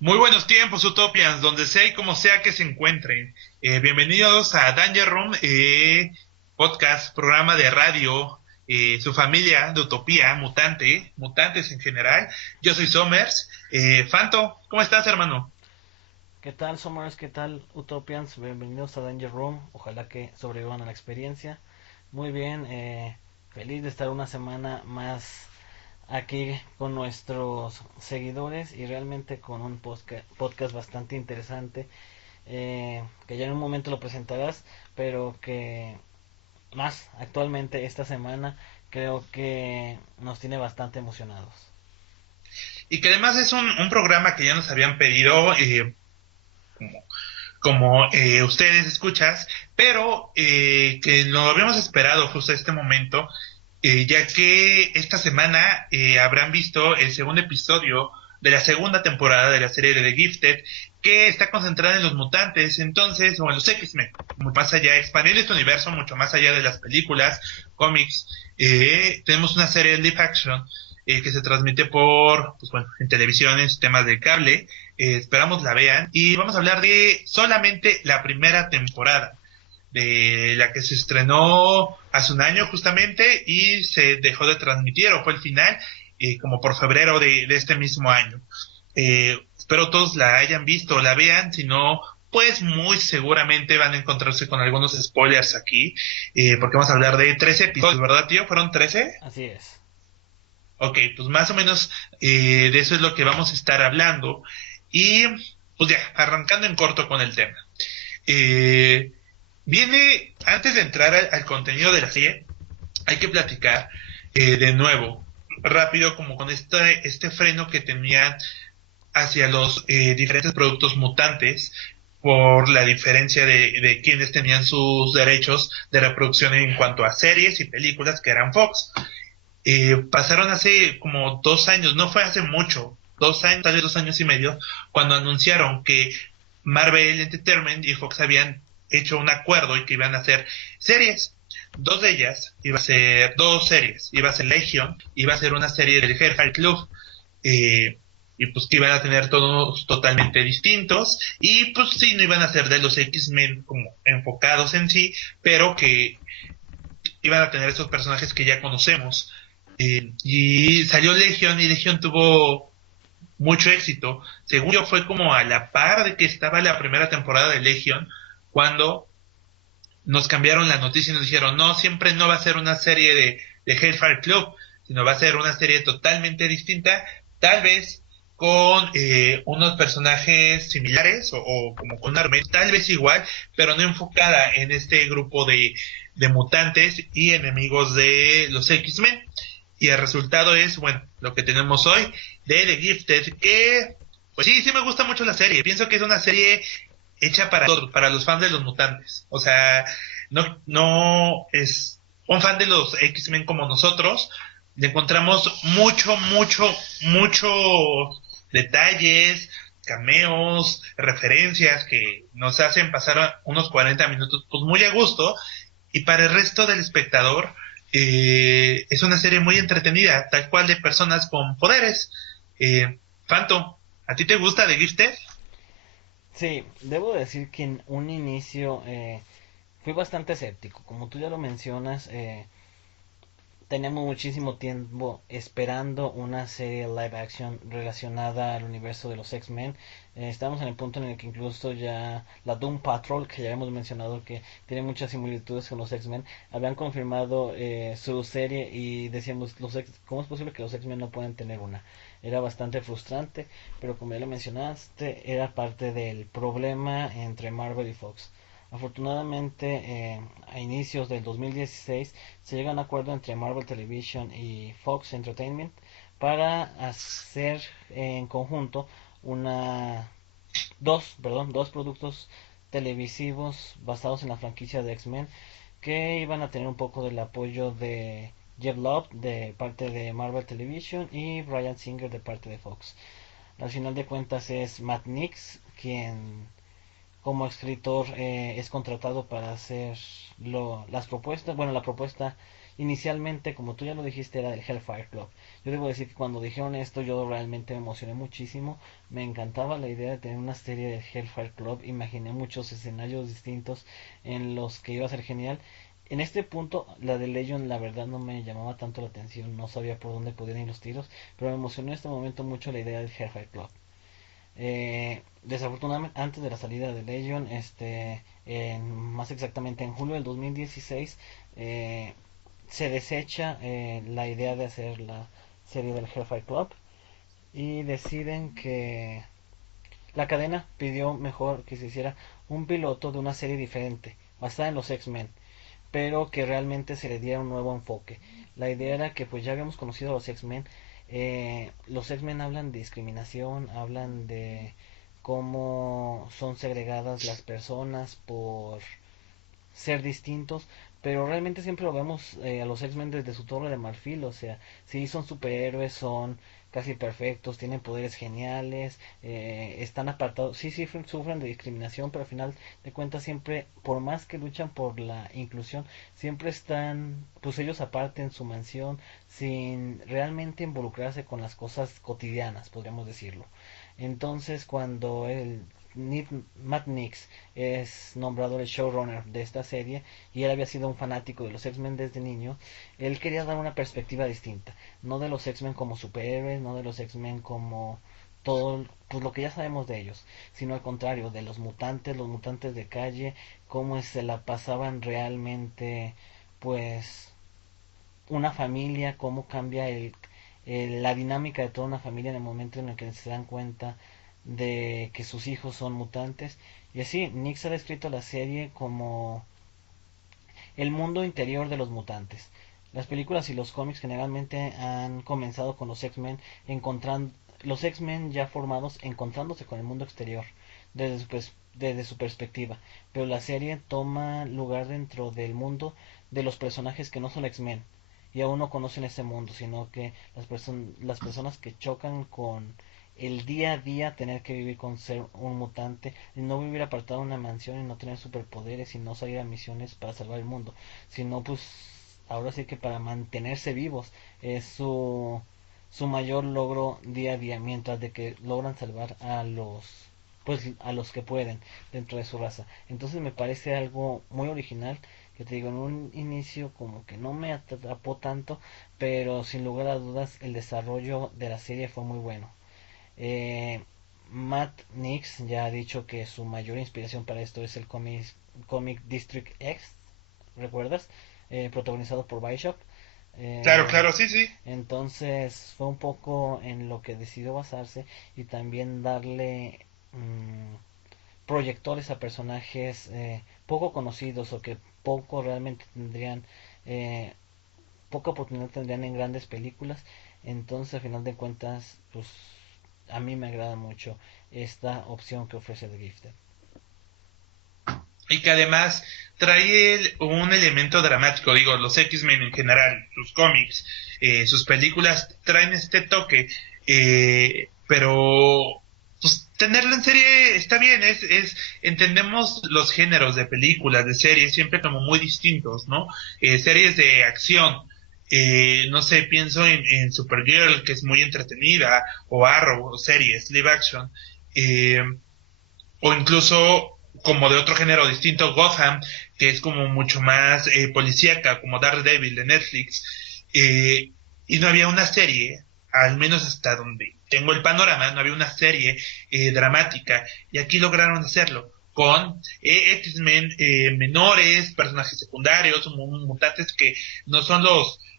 Muy buenos tiempos, Utopians, donde sea y como sea que se encuentren. Bienvenidos a Danger Room, podcast, programa de radio, su familia de Utopía, mutantes en general. Yo soy Somers. Fanto, ¿cómo estás, hermano? ¿Qué tal, Somers? ¿Qué tal, Utopians? Bienvenidos a Danger Room. Ojalá que sobrevivan a la experiencia. Muy bien, feliz de estar una semana más aquí con nuestros seguidores y realmente con un podcast bastante interesante, que ya en un momento lo presentarás, pero que más actualmente esta semana creo que nos tiene bastante emocionados. Y que además es un programa que ya nos habían pedido, como ustedes escuchas, pero que lo habíamos esperado justo a este momento, ya que esta semana habrán visto el segundo episodio de la segunda temporada de la serie de The Gifted, que está concentrada en los mutantes, entonces, o en los X-Men, más allá, expandir este universo mucho más allá de las películas, cómics. Tenemos una serie de live action que se transmite por, pues bueno, en televisión, en sistemas de cable. Esperamos la vean y vamos a hablar de solamente la primera temporada, de la que se estrenó hace un año justamente y se dejó de transmitir, o fue el final, como por febrero de este mismo año. Espero todos la hayan visto o la vean, si no, pues muy seguramente van a encontrarse con algunos spoilers aquí, porque vamos a hablar de 13 episodios, ¿verdad, tío? ¿Fueron 13? Así es. Ok, pues más o menos de eso es lo que vamos a estar hablando. Y pues ya, arrancando en corto con el tema. Eh, antes de entrar al contenido de la serie, hay que platicar de nuevo, rápido, como con este freno que tenían hacia los diferentes productos mutantes, por la diferencia de quienes tenían sus derechos de reproducción en cuanto a series y películas, que eran Fox. Pasaron hace como 2 años, no fue hace mucho, 2 años, tal vez 2 años y medio, cuando anunciaron que Marvel Entertainment y Fox habían hecho un acuerdo y que iban a hacer series. Dos de ellas iba a ser dos series, iba a ser Legion, iba a ser una serie del Hellfire Club, y pues que iban a tener todos totalmente distintos, y pues sí, no iban a ser de los X-Men como enfocados en sí, pero que iban a tener esos personajes que ya conocemos. Y salió Legion, y Legion tuvo mucho éxito. Según yo, fue como a la par de que estaba la primera temporada de Legion, cuando nos cambiaron la noticia y nos dijeron, no, siempre no va a ser una serie de Hellfire Club, sino va a ser una serie totalmente distinta, tal vez con unos personajes similares, o como con Armen, tal vez igual, pero no enfocada en este grupo de mutantes y enemigos de los X-Men. Y el resultado es, bueno, lo que tenemos hoy de The Gifted, que, pues sí me gusta mucho la serie. Pienso que es una serie hecha para todos, para los fans de los mutantes. O sea, no es un fan de los X-Men como nosotros. Le encontramos muchos detalles, cameos, referencias que nos hacen pasar unos 40 minutos pues muy a gusto. Y para el resto del espectador, es una serie muy entretenida, tal cual, de personas con poderes. Fanto, ¿a ti te gusta The Gifted? Sí, debo decir que en un inicio fui bastante escéptico. Como tú ya lo mencionas, tenemos muchísimo tiempo esperando una serie live action relacionada al universo de los X-Men. Estamos en el punto en el que incluso ya la Doom Patrol, que ya hemos mencionado que tiene muchas similitudes con los X-Men, habían confirmado su serie y decíamos, ¿cómo es posible que los X-Men no puedan tener una? Era bastante frustrante, pero como ya lo mencionaste, era parte del problema entre Marvel y Fox. Afortunadamente, a inicios del 2016 se llega a un acuerdo entre Marvel Television y Fox Entertainment para hacer en conjunto una dos productos televisivos basados en la franquicia de X-Men que iban a tener un poco del apoyo de Jeff Love de parte de Marvel Television y Bryan Singer de parte de Fox. Al final de cuentas es Matt Nix quien como escritor es contratado para hacer las propuestas. Bueno, la propuesta inicialmente, como tú ya lo dijiste, era del Hellfire Club. Yo debo decir que cuando dijeron esto yo realmente me emocioné muchísimo. Me encantaba la idea de tener una serie del Hellfire Club. Imaginé muchos escenarios distintos en los que iba a ser genial. En este punto, la de Legion, la verdad no me llamaba tanto la atención, no sabía por dónde podían ir los tiros, pero me emocionó en este momento mucho la idea del Hellfire Club. Desafortunadamente, antes de la salida de Legion, más exactamente en julio del 2016, se desecha la idea de hacer la serie del Hellfire Club y deciden que la cadena pidió mejor que se hiciera un piloto de una serie diferente, basada en los X-Men, pero que realmente se le diera un nuevo enfoque. La idea era que pues ya habíamos conocido a los X-Men hablan de discriminación, hablan de cómo son segregadas las personas por ser distintos, pero realmente siempre lo vemos a los X-Men desde su torre de marfil, o sea, sí son superhéroes, son casi perfectos, tienen poderes geniales, están apartados, sí, sí sufren de discriminación, pero al final de cuentas siempre, por más que luchan por la inclusión, siempre están, pues ellos aparte en su mansión, sin realmente involucrarse con las cosas cotidianas, podríamos decirlo. Entonces, cuando Matt Nix es nombrado el showrunner de esta serie y él había sido un fanático de los X-Men desde niño, él quería dar una perspectiva distinta, no de los X-Men como superhéroes, no de los X-Men como todo pues lo que ya sabemos de ellos, sino al contrario, de los mutantes de calle, cómo se la pasaban realmente pues una familia, cómo cambia la dinámica de toda una familia en el momento en el que se dan cuenta de que sus hijos son mutantes. Y así, Nix ha descrito la serie como el mundo interior de los mutantes. Las películas y los cómics generalmente han comenzado con los X-Men encontrando los X-Men ya formados encontrándose con el mundo exterior desde su perspectiva, pero la serie toma lugar dentro del mundo de los personajes que no son X-Men y aún no conocen ese mundo, sino que las personas que chocan con el día a día tener que vivir con ser un mutante, y no vivir apartado en una mansión y no tener superpoderes y no salir a misiones para salvar el mundo, sino pues ahora sí que para mantenerse vivos es su mayor logro día a día, mientras de que logran salvar a los que pueden dentro de su raza. Entonces me parece algo muy original que te digo, en un inicio como que no me atrapó tanto, pero sin lugar a dudas el desarrollo de la serie fue muy bueno. Eh, Matt Nix ya ha dicho que su mayor inspiración para esto es el cómic District X, ¿recuerdas? Protagonizado por Bishop. Claro, Eh, claro, sí, sí. entonces fue un poco en lo que decidió basarse y también darle proyectores a personajes poco conocidos o que poco realmente tendrían, eh, poca oportunidad tendrían en grandes películas. Entonces, a final de cuentas, pues a mí me agrada mucho esta opción que ofrece The Gifted. Y que además trae un elemento dramático, digo, los X-Men en general, sus cómics, sus películas traen este toque, pero pues tenerlo en serie está bien, entendemos los géneros de películas, de series, siempre como muy distintos, ¿no? Series de acción, no sé, pienso en Supergirl, que es muy entretenida, o Arrow, o series, live action, eh, o incluso como de otro género distinto, Gotham, que es como mucho más policíaca, como Daredevil de Netflix, y no había una serie, al menos hasta donde tengo el panorama, no había una serie dramática, y aquí lograron hacerlo con X-Men menores, personajes secundarios, mutantes que no son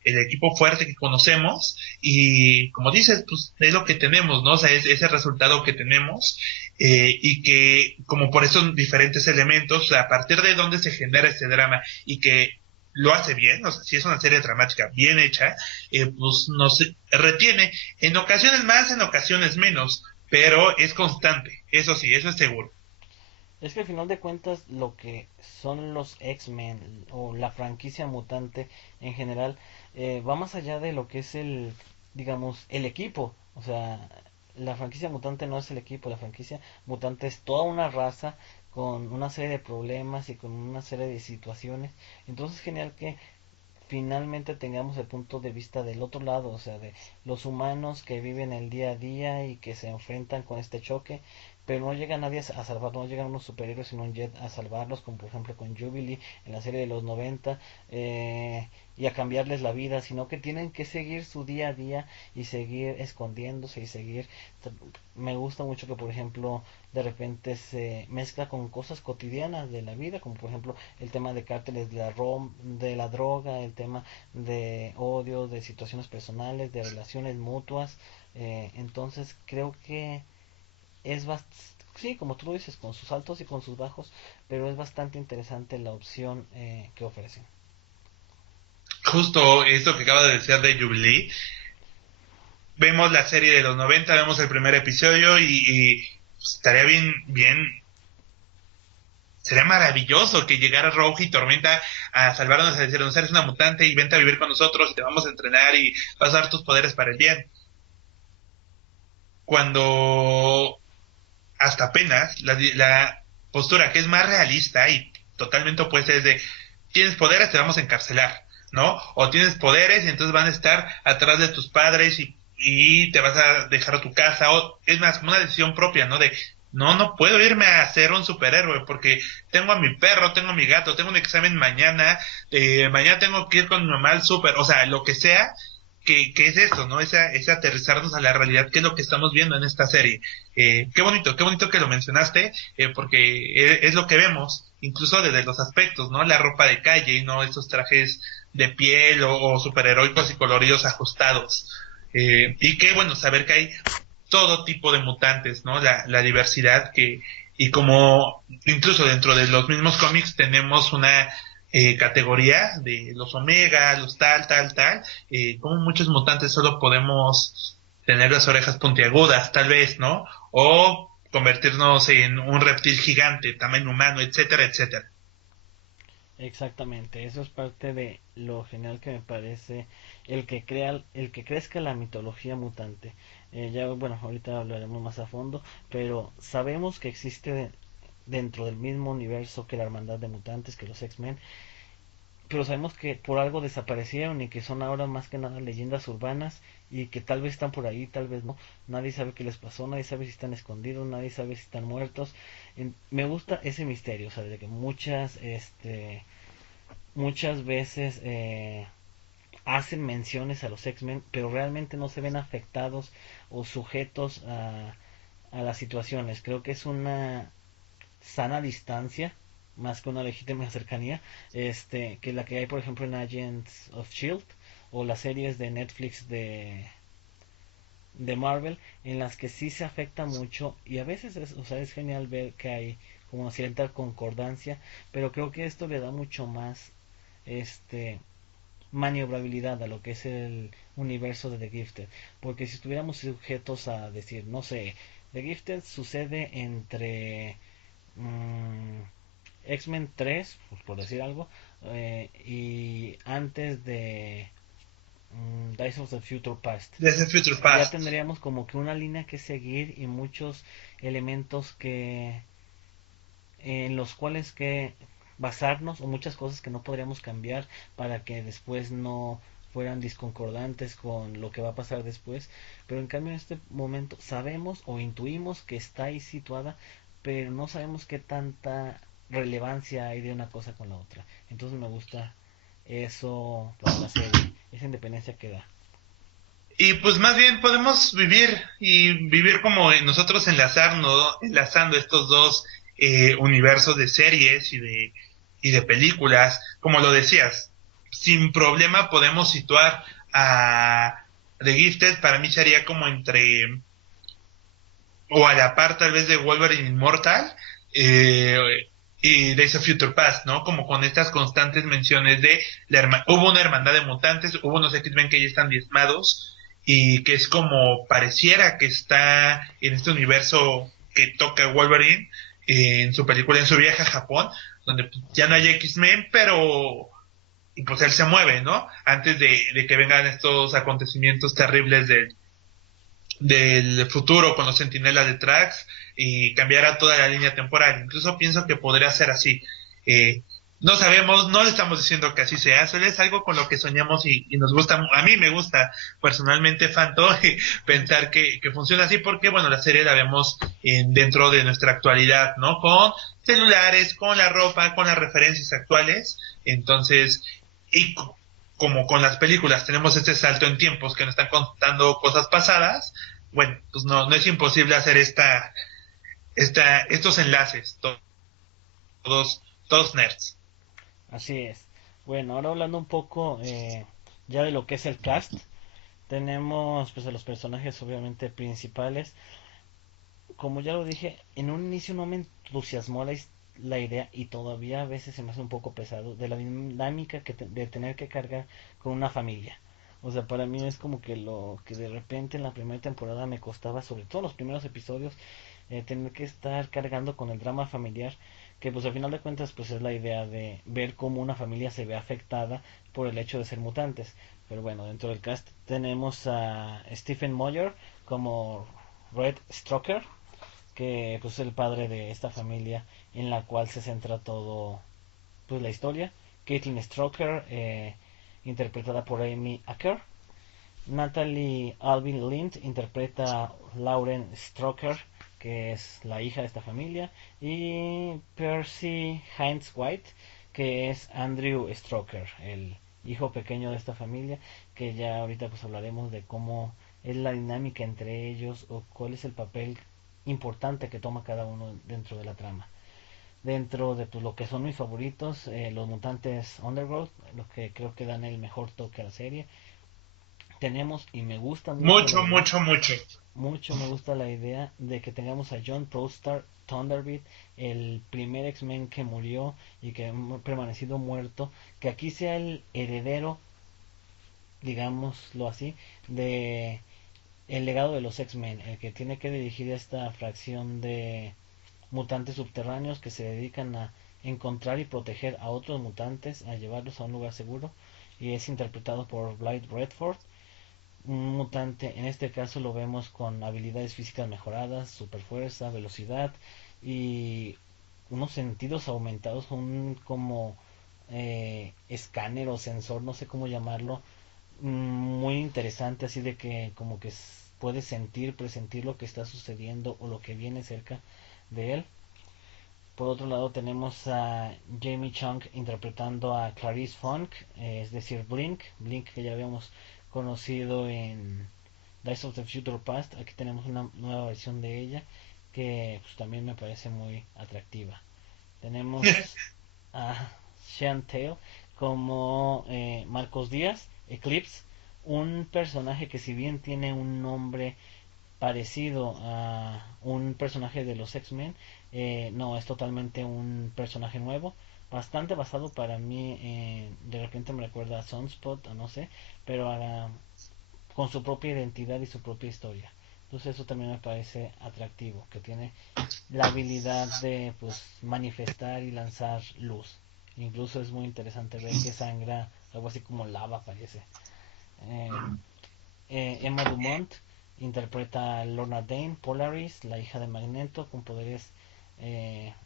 el equipo fuerte que conocemos, y como dices, pues es lo que tenemos, ¿no? O sea, es ese resultado que tenemos, y que como por esos diferentes elementos, a partir de donde se genera ese drama y que lo hace bien, o sea, si es una serie dramática bien hecha, pues nos retiene, en ocasiones más, en ocasiones menos, pero es constante, eso sí, eso es seguro. Es que al final de cuentas lo que son los X-Men o la franquicia mutante en general va más allá de lo que es el, digamos, el equipo. O sea, la franquicia mutante no es el equipo, la franquicia mutante es toda una raza con una serie de problemas y con una serie de situaciones. Entonces es genial que finalmente tengamos el punto de vista del otro lado, o sea, de los humanos que viven el día a día y que se enfrentan con este choque, pero no llega nadie a salvarlos, no llegan unos superhéroes sino un jet a salvarlos, como por ejemplo con Jubilee en la serie de los 90, y a cambiarles la vida, sino que tienen que seguir su día a día y seguir escondiéndose y seguir. Me gusta mucho que, por ejemplo, de repente se mezcla con cosas cotidianas de la vida, como por ejemplo el tema de cárteles de la droga, el tema de odio, de situaciones personales, de relaciones mutuas. Entonces creo que es bastante, sí, como tú lo dices, con sus altos y con sus bajos, pero es bastante interesante la opción que ofrecen. Justo esto que acaba de decir de Jubilee, vemos la serie de los 90, vemos el primer episodio y pues, estaría bien, sería maravilloso que llegara Rogue y Tormenta a salvarnos, a decirnos, eres una mutante y vente a vivir con nosotros y te vamos a entrenar y vas a usar tus poderes para el bien. Cuando hasta apenas la postura que es más realista y totalmente opuesta es de, tienes poderes, te vamos a encarcelar, ¿no? O tienes poderes y entonces van a estar atrás de tus padres y te vas a dejar a tu casa, o es más, como una decisión propia, ¿no? De, no puedo irme a ser un superhéroe porque tengo a mi perro, tengo a mi gato, tengo un examen mañana, mañana tengo que ir con mi mamá al súper, o sea, lo que sea, que es esto, ¿no? Ese aterrizarnos a la realidad, que es lo que estamos viendo en esta serie. Qué bonito que lo mencionaste, porque es lo que vemos, incluso desde los aspectos, ¿no? La ropa de calle, ¿no? Estos trajes de piel o superheroicos y coloridos ajustados. Y qué bueno saber que hay todo tipo de mutantes, ¿no? La diversidad y como incluso dentro de los mismos cómics tenemos una categoría de los omega, los tal, como muchos mutantes solo podemos tener las orejas puntiagudas, tal vez, ¿no? O convertirnos en un reptil gigante, tamaño humano, etcétera, etcétera. Exactamente, eso es parte de lo genial que me parece el que crezca la mitología mutante. Ya, bueno, ahorita hablaremos más a fondo, pero sabemos que existe dentro del mismo universo que la Hermandad de Mutantes, que los X-Men, pero sabemos que por algo desaparecieron y que son ahora más que nada leyendas urbanas y que tal vez están por ahí, tal vez no. Nadie sabe qué les pasó, nadie sabe si están escondidos, nadie sabe si están muertos. Me gusta ese misterio, o sea, de que muchas veces hacen menciones a los X-Men, pero realmente no se ven afectados o sujetos a las situaciones. Creo que es una sana distancia más que una legítima cercanía, que la que hay por ejemplo en Agents of Shield o las series de Netflix de Marvel, en las que sí se afecta mucho y a veces o sea, es genial ver que hay como cierta concordancia, pero creo que esto le da mucho más este maniobrabilidad a lo que es el universo de The Gifted, porque si estuviéramos sujetos a decir, no sé, The Gifted sucede entre mm, X-Men 3, pues, por decir algo, y antes de Days of the Future Past. Desde Future Ya Past. tendríamos como que una línea que seguir y muchos elementos que en los cuales que basarnos o muchas cosas que no podríamos cambiar para que después no fueran disconcordantes con lo que va a pasar después, pero en cambio en este momento sabemos o intuimos que está ahí situada, pero no sabemos qué tanta relevancia hay de una cosa con la otra. Entonces me gusta eso para la serie, esa independencia que da. Y pues más bien podemos vivir como nosotros enlazando estos dos universos de series y de películas, como lo decías, sin problema podemos situar a The Gifted, para mí sería como entre, o a la par tal vez de Wolverine Immortal, y Days of Future Past, ¿no? Como con estas constantes menciones de hubo una hermandad de mutantes, hubo unos X-Men que ya están diezmados y que es como pareciera que está en este universo que toca Wolverine en su película, en su viaje a Japón, donde pues, ya no hay X-Men, pero y pues él se mueve, ¿no? Antes de que vengan estos acontecimientos terribles del futuro con los sentinelas de Trax y cambiará toda la línea temporal. Incluso pienso que podría ser así. Eh, no sabemos, no le estamos diciendo que así sea, solo es algo con lo que soñamos y nos gusta, a mí me gusta personalmente, Fanto, pensar que funciona así porque, bueno, la serie la vemos dentro de nuestra actualidad, ¿no? Con celulares, con la ropa, con las referencias actuales, entonces, y como con las películas tenemos este salto en tiempos que nos están contando cosas pasadas, bueno, pues no es imposible hacer estos enlaces, todos nerds. Así es. Bueno, ahora hablando un poco ya de lo que es el cast, tenemos pues a los personajes obviamente principales. Como ya lo dije, en un inicio no me entusiasmó la idea y todavía a veces se me hace un poco pesado de la dinámica de tener que cargar con una familia. O sea, para mí es como que lo que de repente en la primera temporada me costaba, sobre todo en los primeros episodios, tener que estar cargando con el drama familiar, que pues al final de cuentas pues es la idea de ver cómo una familia se ve afectada por el hecho de ser mutantes. Pero bueno, dentro del cast tenemos a Stephen Moyer como Red Stroker, que pues es el padre de esta familia en la cual se centra todo pues la historia. Caitlin Stroker, interpretada por Amy Acker. Natalie Alvin Lind interpreta a Lauren Stroker, que es la hija de esta familia, y Percy Hines White, que es Andrew Stroker, el hijo pequeño de esta familia, que ya ahorita pues hablaremos de cómo es la dinámica entre ellos o cuál es el papel importante que toma cada uno dentro de la trama. Dentro de pues, lo que son mis favoritos, los mutantes Underworld, los que creo que dan el mejor toque a la serie. Tenemos, y me gusta mucho la Mucho, idea, mucho, mucho. mucho me gusta la idea de que tengamos a John Prostar Thunderbird, el primer X-Men que murió y que ha permanecido muerto, que aquí sea el heredero, digámoslo así, de el legado de los X-Men, el que tiene que dirigir esta fracción de mutantes subterráneos que se dedican a encontrar y proteger a otros mutantes, a llevarlos a un lugar seguro, y es interpretado por Blythe Redford, un mutante. En este caso lo vemos con habilidades físicas mejoradas, super fuerza, velocidad y unos sentidos aumentados, un como escáner o sensor, no sé cómo llamarlo, muy interesante, así de que como que puede sentir, presentir lo que está sucediendo o lo que viene cerca de él. Por otro lado tenemos a Jamie Chung interpretando a Clarice Funk, es decir, Blink que ya habíamos conocido en Days of the Future Past. Aquí tenemos una nueva versión de ella que pues, también me parece muy atractiva. Tenemos a Sean Tail como Marcos Díaz, Eclipse, un personaje que si bien tiene un nombre parecido a un personaje de los X-Men, no, es totalmente un personaje nuevo, bastante basado para mí, de repente me recuerda a Sunspot, o no sé, pero con su propia identidad y su propia historia. Entonces eso también me parece atractivo, que tiene la habilidad de pues manifestar y lanzar luz. Incluso es muy interesante ver que sangra algo así como lava parece. Eh, Emma Dumont interpreta a Lorna Dane, Polaris, la hija de Magneto, con poderes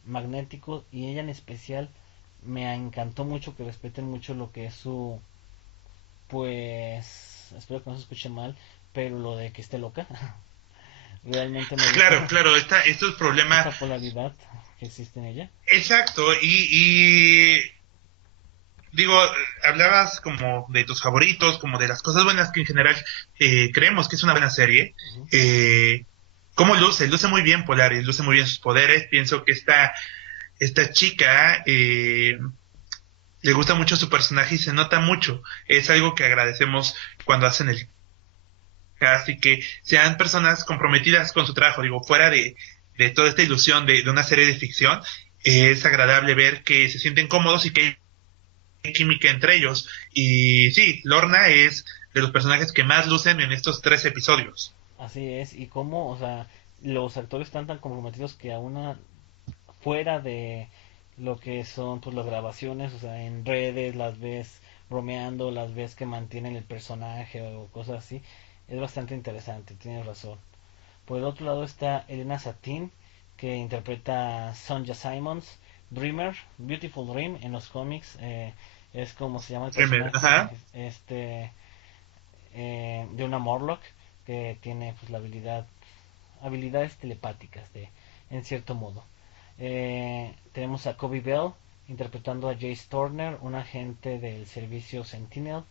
magnéticos, y ella en especial me encantó mucho que respeten mucho lo que es su, pues, espero que no se escuche mal, pero lo de que esté loca. Realmente me Claro, gusta claro, estos problemas, esta polaridad que existe en ella. exacto, y digo, hablabas como de tus favoritos, como de las cosas buenas que en general creemos que es una buena serie. Ujú. ¿Cómo luce muy bien Polaris, luce muy bien sus poderes. Pienso que esta chica le gusta mucho su personaje y se nota mucho. Es algo que agradecemos cuando hacen el cast y que sean personas comprometidas con su trabajo. Digo, fuera de toda esta ilusión de una serie de ficción, es agradable ver que se sienten cómodos y que hay química entre ellos. Y sí, Lorna es de los personajes que más lucen en estos 3 episodios. Así es, y cómo, o sea, los actores están tan comprometidos que aún fuera de lo que son pues las grabaciones, o sea, en redes las ves bromeando, las ves que mantienen el personaje o cosas así, es bastante interesante, tienes razón. Por el otro lado está Elena Satin, que interpreta a Sonja Simons, Dreamer, Beautiful Dream en los cómics, es como se llama el personaje, Ajá. de una Morlock que tiene pues la habilidades telepáticas en cierto modo. Tenemos a Kobe Bell interpretando a Jace Turner, un agente del servicio Sentinel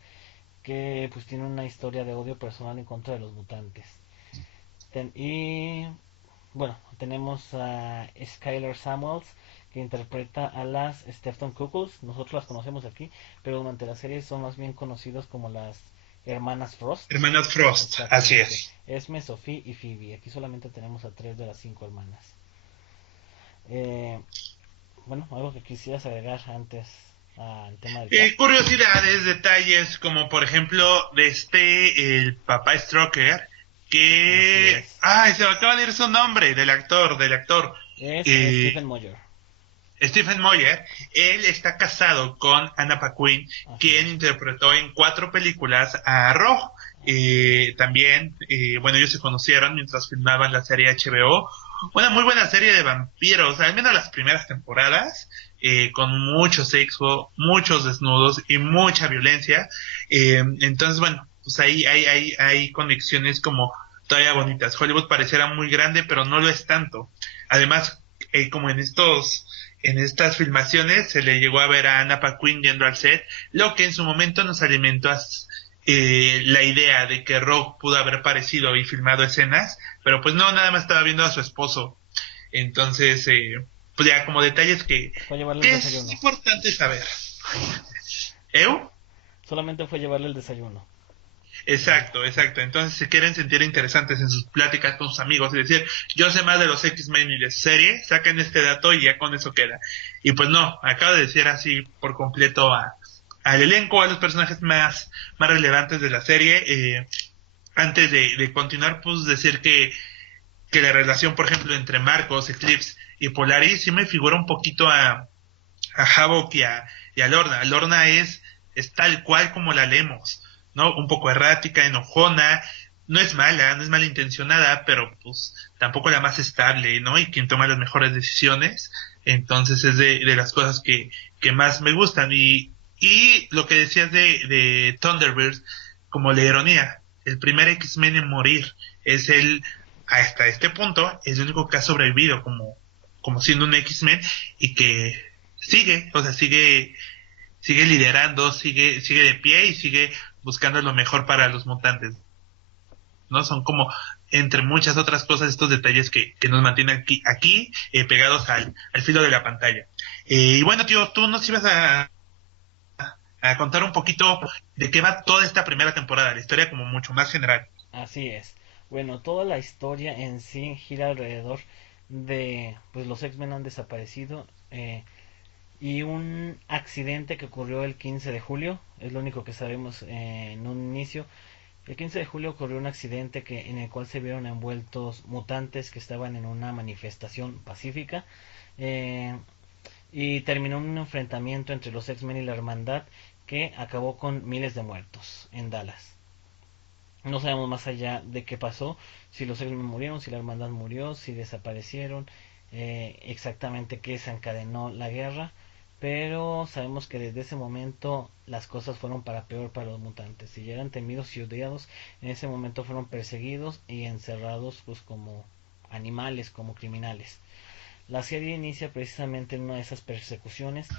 que pues tiene una historia de odio personal en contra de los mutantes. Y bueno, tenemos a Skylar Samuels que interpreta a las Stephen Cuckoos. Nosotros las conocemos aquí, pero durante la serie son más bien conocidos como las hermanas Frost. Hermanas Frost, así Exactamente. es. Esme, Sophie y Phoebe. Aquí solamente tenemos a tres de las cinco hermanas. Eh, bueno, algo que quisieras agregar antes al tema del cast. Curiosidades, detalles, como por ejemplo de el papá Stroker, Así que... es. ¡Ay, se me acaba de ir su nombre! Del actor. Es Eh, Stephen Moyer. Stephen Moyer, él está casado con Anna Paquin, Así quien es. interpretó en 4 películas a Rogue. Así es. También, bueno, ellos se conocieron mientras filmaban la serie HBO, una muy buena serie de vampiros, al menos las primeras temporadas, con mucho sexo, muchos desnudos y mucha violencia. Entonces, bueno, pues ahí hay conexiones como todavía bonitas. Hollywood pareciera muy grande, pero no lo es tanto. Además, como en estas filmaciones se le llegó a ver a Anna Paquin yendo al set, lo que en su momento nos alimentó la idea de que Rogue pudo haber aparecido y filmado escenas, pero pues no, nada más estaba viendo a su esposo. Entonces, pues ya como detalles Fue a llevarle el que es desayuno. importante saber. ¿Eu? Solamente fue llevarle el desayuno. Exacto, exacto. Entonces, si quieren sentir interesantes en sus pláticas con sus amigos y decir, yo sé más de los X-Men y de su serie, saquen este dato y ya con eso queda. Y pues no, acabo de decir así por completo al elenco, a los personajes más relevantes de la serie. Antes de continuar, pues decir que la relación, por ejemplo, entre Marcos, Eclipse y Polaris sí me figura un poquito a Havok y a Lorna. Lorna es tal cual como la leemos, ¿no? Un poco errática, enojona, no es mala, no es malintencionada, pero pues tampoco la más estable, ¿no? Y quien toma las mejores decisiones. Entonces es de las cosas que más me gustan. Y lo que decías de Thunderbird, como la ironía, el primer X-Men en morir es hasta este punto, es el único que ha sobrevivido como siendo un X-Men y que sigue, o sea, sigue liderando, sigue de pie y sigue buscando lo mejor para los mutantes, ¿no? Son como, entre muchas otras cosas, estos detalles que nos mantienen aquí pegados al filo de la pantalla. Y bueno, tío, tú nos ibas a contar un poquito de qué va toda esta primera temporada, la historia como mucho más general. Así es. Bueno, toda la historia en sí gira alrededor de, pues los X-Men han desaparecido y un accidente que ocurrió el 15 de julio, es lo único que sabemos en un inicio. El 15 de julio ocurrió un accidente en el cual se vieron envueltos mutantes que estaban en una manifestación pacífica eh, y terminó en un enfrentamiento entre los X-Men y la Hermandad que acabó con miles de muertos en Dallas. No sabemos más allá de qué pasó, si los X-Men murieron, si la hermandad murió, si desaparecieron, exactamente qué desencadenó la guerra, pero sabemos que desde ese momento las cosas fueron para peor para los mutantes. Si ya eran temidos y odiados, en ese momento fueron perseguidos y encerrados pues como animales, como criminales. La serie inicia precisamente en una de esas persecuciones.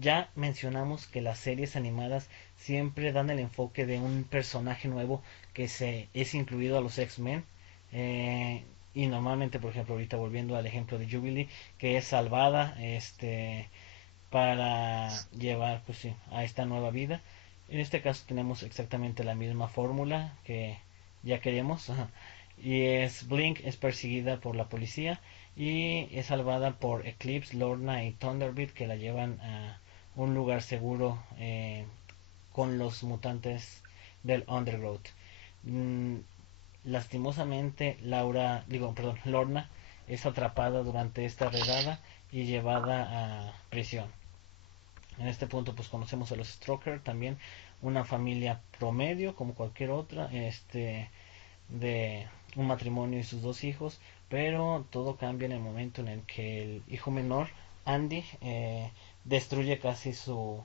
Ya mencionamos que las series animadas siempre dan el enfoque de un personaje nuevo que se es incluido a los X-Men. Y normalmente, por ejemplo, ahorita volviendo al ejemplo de Jubilee, que es salvada para llevar pues, sí, a esta nueva vida. En este caso tenemos exactamente la misma fórmula que ya queremos. Y Blink es perseguida por la policía y es salvada por Eclipse, Lorna y Thunderbird, que la llevan a un lugar seguro con los mutantes del Undergrowth. Mm, Lastimosamente, Lorna es atrapada durante esta redada y llevada a prisión. En este punto pues conocemos a los Stroker, también una familia promedio como cualquier otra, de un matrimonio y sus dos hijos, pero todo cambia en el momento en el que el hijo menor, Andy, destruye casi su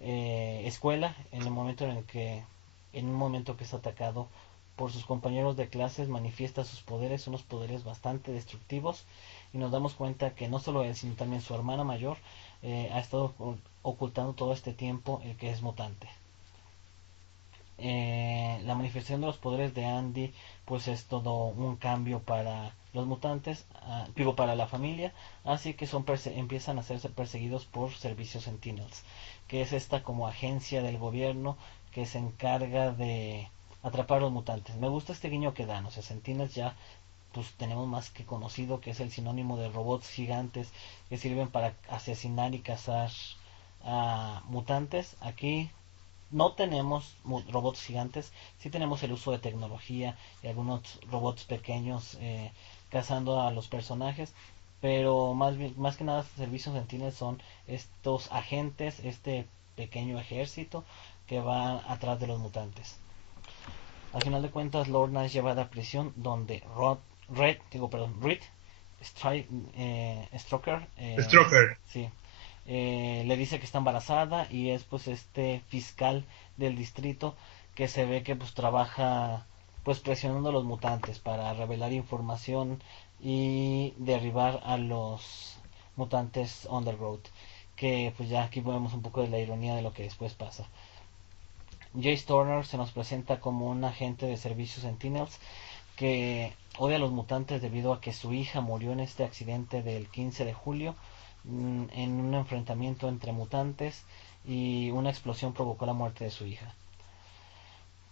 escuela en el momento en un momento que es atacado por sus compañeros de clases, manifiesta sus poderes, unos poderes bastante destructivos, y nos damos cuenta que no solo él, sino también su hermana mayor ha estado ocultando todo este tiempo el que es mutante. La manifestación de los poderes de Andy pues es todo un cambio para los mutantes, digo para la familia, así que empiezan a ser perseguidos por Servicios Sentinels, que es esta como agencia del gobierno que se encarga de atrapar a los mutantes. Me gusta este guiño que dan, o sea, Sentinels ya pues tenemos más que conocido que es el sinónimo de robots gigantes que sirven para asesinar y cazar a mutantes. Aquí no tenemos robots gigantes, sí tenemos el uso de tecnología y algunos robots pequeños cazando a los personajes, pero más que nada servicios sentineles son estos agentes, este pequeño ejército que va atrás de los mutantes. Al final de cuentas, Lorna es llevada a prisión donde Reed Stroker, Stroker. sí, le dice que está embarazada y es pues este fiscal del distrito que se ve que pues trabaja pues presionando a los mutantes para revelar información y derribar a los mutantes Undergrowth, que pues ya aquí vemos un poco de la ironía de lo que después pasa. Jace Turner se nos presenta como un agente de servicios Sentinels que odia a los mutantes debido a que su hija murió en este accidente del 15 de julio en un enfrentamiento entre mutantes y una explosión provocó la muerte de su hija.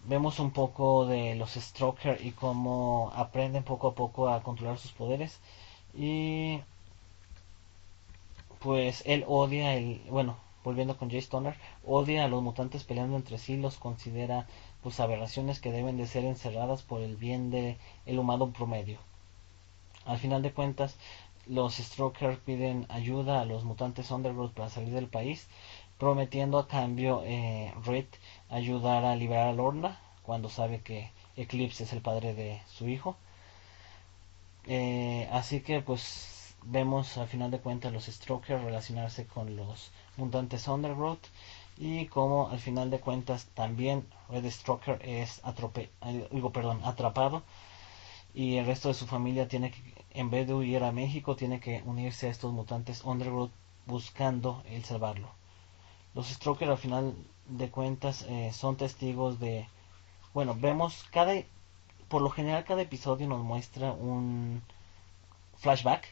Vemos un poco de los Stroker y cómo aprenden poco a poco a controlar sus poderes y pues él odia volviendo con Jay Stoner, odia a los mutantes peleando entre sí, los considera pues aberraciones que deben de ser encerradas por el bien de el humano promedio. Al final de cuentas, los Stroker piden ayuda a los mutantes Underworld para salir del país, prometiendo a cambio Reed ayudar a liberar a Lorna cuando sabe que Eclipse es el padre de su hijo. Así que pues vemos al final de cuentas los Stroker relacionarse con los mutantes Underworld y como al final de cuentas también Red Stroker es atrapado y el resto de su familia tiene que, en vez de huir a México, tiene que unirse a estos mutantes Underworld buscando el salvarlo. Los Stroker al final de cuentas son testigos de, vemos por lo general cada episodio nos muestra un flashback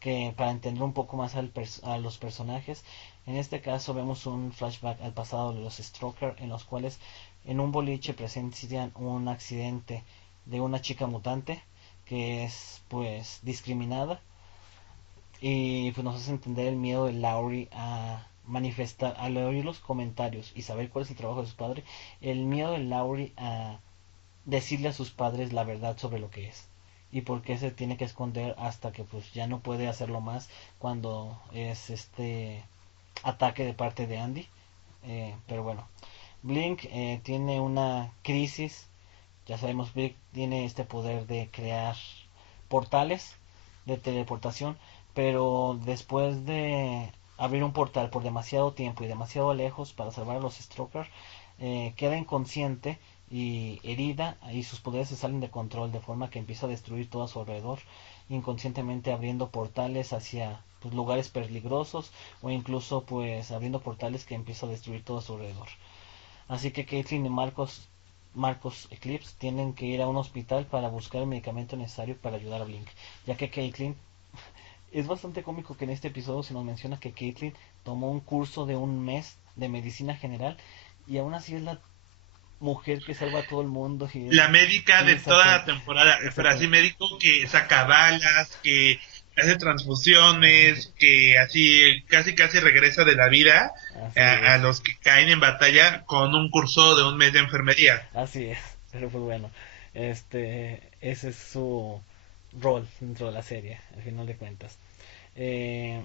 que para entender un poco más a los personajes. En este caso vemos un flashback al pasado de los Stroker en los cuales en un boliche presencian un accidente de una chica mutante que es pues discriminada y pues nos hace entender el miedo de Laurie a manifestar, al oír los comentarios y saber cuál es el trabajo de su padre, el miedo de Laurie a decirle a sus padres la verdad sobre lo que es y por qué se tiene que esconder hasta que pues ya no puede hacerlo más cuando es este ataque de parte de Andy. Pero bueno, Blink tiene una crisis. Ya sabemos, Blink tiene este poder de crear portales de teleportación, pero después de abrir un portal por demasiado tiempo y demasiado lejos para salvar a los Strokers, queda inconsciente y herida y sus poderes se salen de control de forma que empieza a destruir todo a su alrededor, inconscientemente abriendo portales hacia pues, lugares peligrosos o incluso pues abriendo portales que empieza a destruir todo a su alrededor. Así que Caitlyn y Marcos Eclipse tienen que ir a un hospital para buscar el medicamento necesario para ayudar a Blink, ya que Caitlyn es bastante cómico que en este episodio se nos menciona que Caitlyn tomó un curso de un mes de medicina general y aún así es la mujer que salva a todo el mundo La médica de y toda saca, la temporada, pero así exactamente, médico que saca balas, que hace transfusiones, que así casi casi regresa de la vida así es, a los que caen en batalla con un curso de un mes de enfermería. así es, pero pues bueno, ese es su rol dentro de la serie, al final de cuentas. Eh,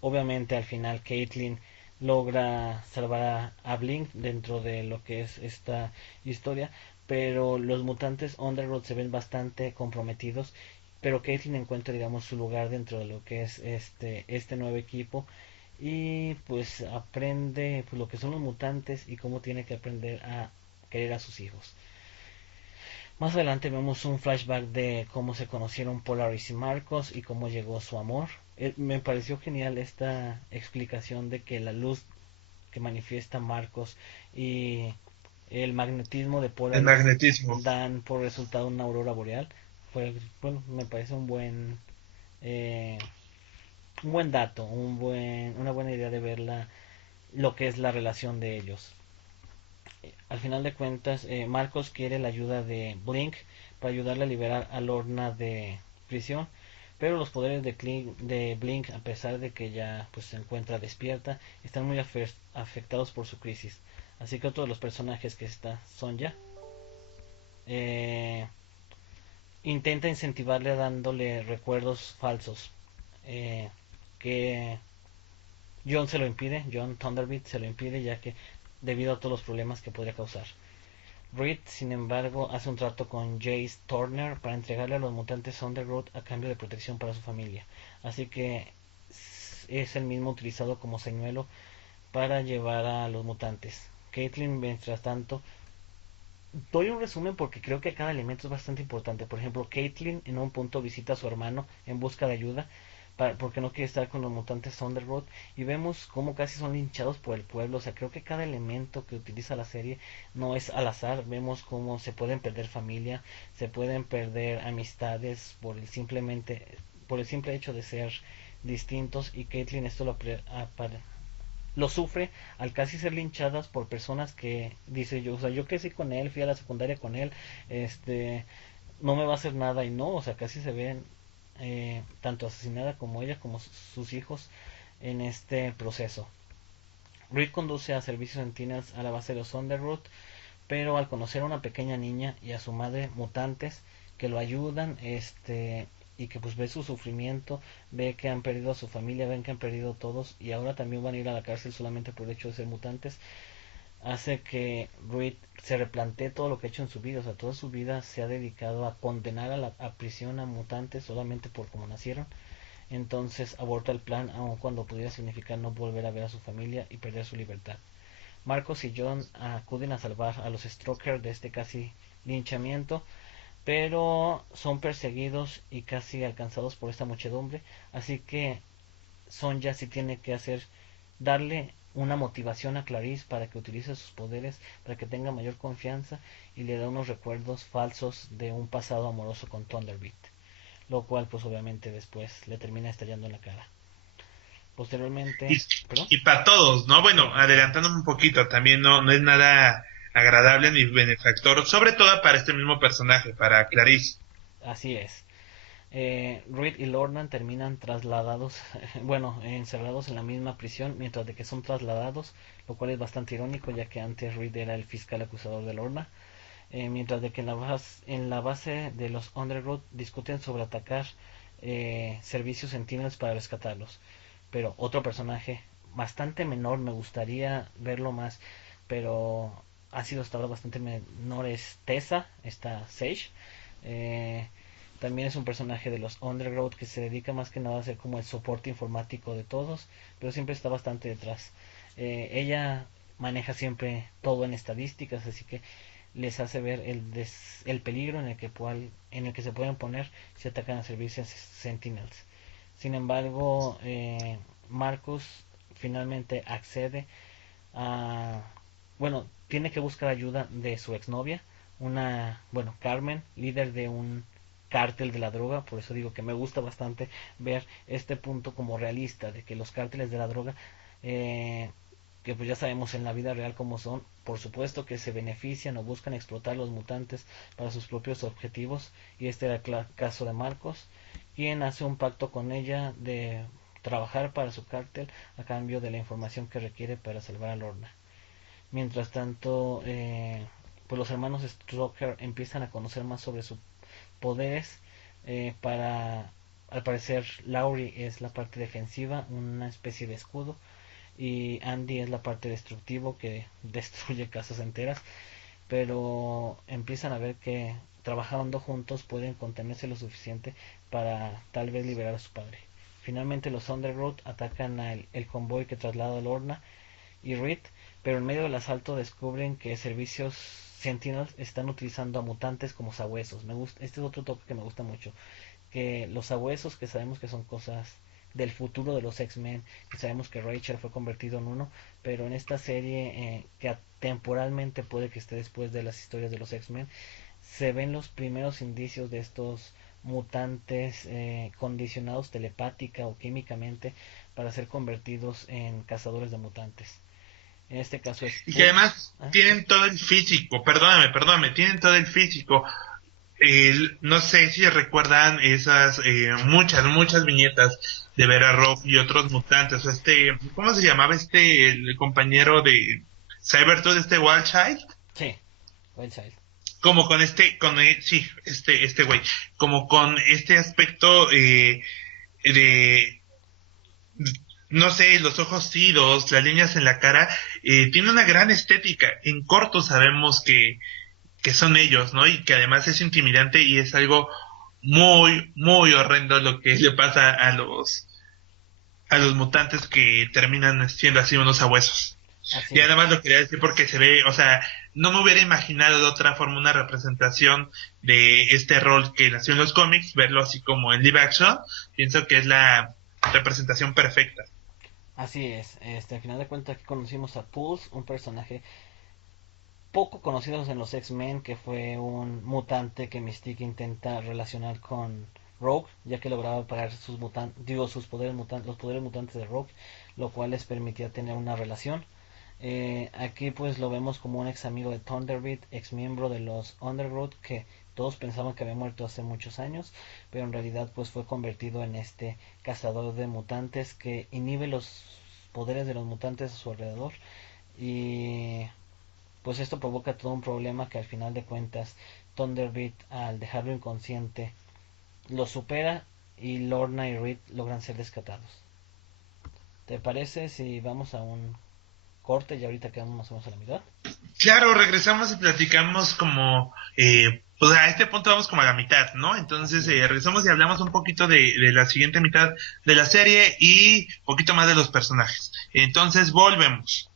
Obviamente al final Caitlyn logra salvar a Blink dentro de lo que es esta historia, pero los mutantes Underworld se ven bastante comprometidos, pero Caitlyn encuentra digamos su lugar dentro de lo que es este nuevo equipo y pues aprende pues, lo que son los mutantes y cómo tiene que aprender a querer a sus hijos. Más adelante vemos un flashback de cómo se conocieron Polaris y Marcos y cómo llegó su amor. Me pareció genial esta explicación de que la luz que manifiesta Marcos y el magnetismo de El Polaris magnetismo. dan por resultado una aurora boreal. Bueno, me parece eh, un buen dato, una buena idea de ver lo que es la relación de ellos. Al final de cuentas, Marcos quiere la ayuda de Blink para ayudarle a liberar a Lorna de prisión, pero los poderes de Blink, a pesar de que ya pues, se encuentra despierta, están muy afectados por su crisis. Así que otro de los personajes que está, Sonja, eh, intenta incentivarle dándole recuerdos falsos, eh, que John se lo impide, John Thunderbird se lo impide ya que debido a todos los problemas que podría causar. Reed, sin embargo, hace un trato con Jace Turner para entregarle a los mutantes Undergrowth a cambio de protección para su familia. Así que es el mismo utilizado como señuelo para llevar a los mutantes. Caitlyn, mientras tanto, doy un resumen porque creo que cada elemento es bastante importante. Por ejemplo, Caitlyn en un punto visita a su hermano en busca de ayuda porque no quiere estar con los mutantes Thunderbolt y vemos cómo casi son linchados por el pueblo. O sea, creo que cada elemento que utiliza la serie no es al azar. Vemos cómo se pueden perder familia, se pueden perder amistades por el simple hecho de ser distintos y Caitlyn esto lo sufre al casi ser linchadas por personas que dice yo, o sea, yo crecí con él, fui a la secundaria con él, este, no me va a hacer nada y no, o sea, casi se ven tanto asesinada como ella como sus hijos en este proceso. Reed conduce a servicios Sentinels a la base de los Underwood, pero al conocer a una pequeña niña y a su madre mutantes que lo ayudan, y que pues ve su sufrimiento, ve que han perdido a su familia, ven que han perdido a todos y ahora también van a ir a la cárcel solamente por el hecho de ser mutantes, hace que Reed se replantee todo lo que ha hecho en su vida, o sea, toda su vida se ha dedicado a condenar a prisión a mutantes solamente por cómo nacieron, entonces aborta el plan aun cuando pudiera significar no volver a ver a su familia y perder su libertad. Marcos y John acuden a salvar a los Stroker de este casi linchamiento, pero son perseguidos y casi alcanzados por esta muchedumbre, así que Sonja sí tiene que darle una motivación a Clarice para que utilice sus poderes, para que tenga mayor confianza y le da unos recuerdos falsos de un pasado amoroso con Thunderbird, lo cual pues obviamente después le termina estallando en la cara. Y, Posteriormente, ¿perdón? y para todos, ¿no? Sí, Bueno, adelantándome un poquito, también no es nada agradable ni benefactor, sobre todo para este mismo personaje, para Clarice. así es. Reed y Lorna terminan trasladados, bueno, encerrados en la misma prisión, mientras de que son trasladados, lo cual es bastante irónico, ya que antes Reed era el fiscal acusador de Lorna, mientras de que en la base de los Underground discuten sobre atacar servicios Sentinels para rescatarlos. Pero otro personaje bastante menor, me gustaría verlo más, pero ha sido hasta ahora bastante menor, es Tessa, esta Sage. Eh, También es un personaje de los Underground que se dedica más que nada a ser como el soporte informático de todos, pero siempre está bastante detrás. Ella maneja siempre todo en estadísticas, así que les hace ver el peligro en el que se pueden poner si atacan a servicios Sentinels. Sin embargo, Marcus finalmente accede a... Bueno, tiene que buscar ayuda de su exnovia, Carmen, líder de un cártel de la droga, por eso digo que me gusta bastante ver este punto como realista, de que los cárteles de la droga eh, que pues ya sabemos en la vida real cómo son, por supuesto que se benefician o buscan explotar los mutantes para sus propios objetivos, y este era el caso de Marcos, quien hace un pacto con ella de trabajar para su cártel a cambio de la información que requiere para salvar a Lorna. Mientras tanto, pues los hermanos Strucker empiezan a conocer más sobre sus poderes. Al parecer, Laurie es la parte defensiva, una especie de escudo, y Andy es la parte destructivo que destruye casas enteras, pero empiezan a ver que trabajando juntos pueden contenerse lo suficiente para tal vez liberar a su padre. Finalmente los Undergrowth atacan el convoy que traslada a Lorna y Reed, pero en medio del asalto descubren que servicios Sentinels están utilizando a mutantes como sabuesos. Este es otro toque que me gusta mucho, que los sabuesos, que sabemos que son cosas del futuro de los X-Men, que sabemos que Rachel fue convertido en uno, pero en esta serie, que temporalmente puede que esté después de las historias de los X-Men, se ven los primeros indicios de estos mutantes condicionados telepática o químicamente para ser convertidos en cazadores de mutantes. En este caso es Y que además sí. tienen todo el físico, perdóname, tienen todo el físico. No sé si recuerdan esas muchas viñetas de ver a Rogue y otros mutantes, o ¿cómo se llamaba el compañero de Cybertooth, Wildchild? Sí, Wild. Como con sí, este güey, como con este aspecto de, no sé, los ojos idos, las líneas en la cara, tiene una gran estética. En corto sabemos que son ellos, ¿no? Y que además es intimidante y es algo muy horrendo lo que le pasa a los mutantes que terminan siendo así unos sabuesos. Así Y es. además lo quería decir porque se ve, o sea, no me hubiera imaginado de otra forma una representación de este rol que nació en los cómics, verlo así como en live action, pienso que es la representación perfecta. Así es. Al final de cuentas aquí conocimos a Pulse, un personaje poco conocido en los X-Men, que fue un mutante que Mystique intenta relacionar con Rogue, ya que lograba pagar sus poderes mutantes, los poderes mutantes de Rogue, lo cual les permitía tener una relación. Aquí pues lo vemos como un ex amigo de Thunderbeat, ex miembro de los Undergrowth, que todos pensaban que había muerto hace muchos años, pero en realidad pues fue convertido en este cazador de mutantes que inhibe los poderes de los mutantes a su alrededor, y pues esto provoca todo un problema que al final de cuentas Thunderbeat, al dejarlo inconsciente, lo supera, y Lorna y Reed logran ser rescatados. ¿Te parece si vamos a un corte y ahorita quedamos más o menos a la mitad? Claro, regresamos y platicamos como, pues a este punto vamos como a la mitad, ¿no? Entonces Así es. regresamos y hablamos un poquito de la siguiente mitad de la serie y un poquito más de los personajes. Entonces volvemos.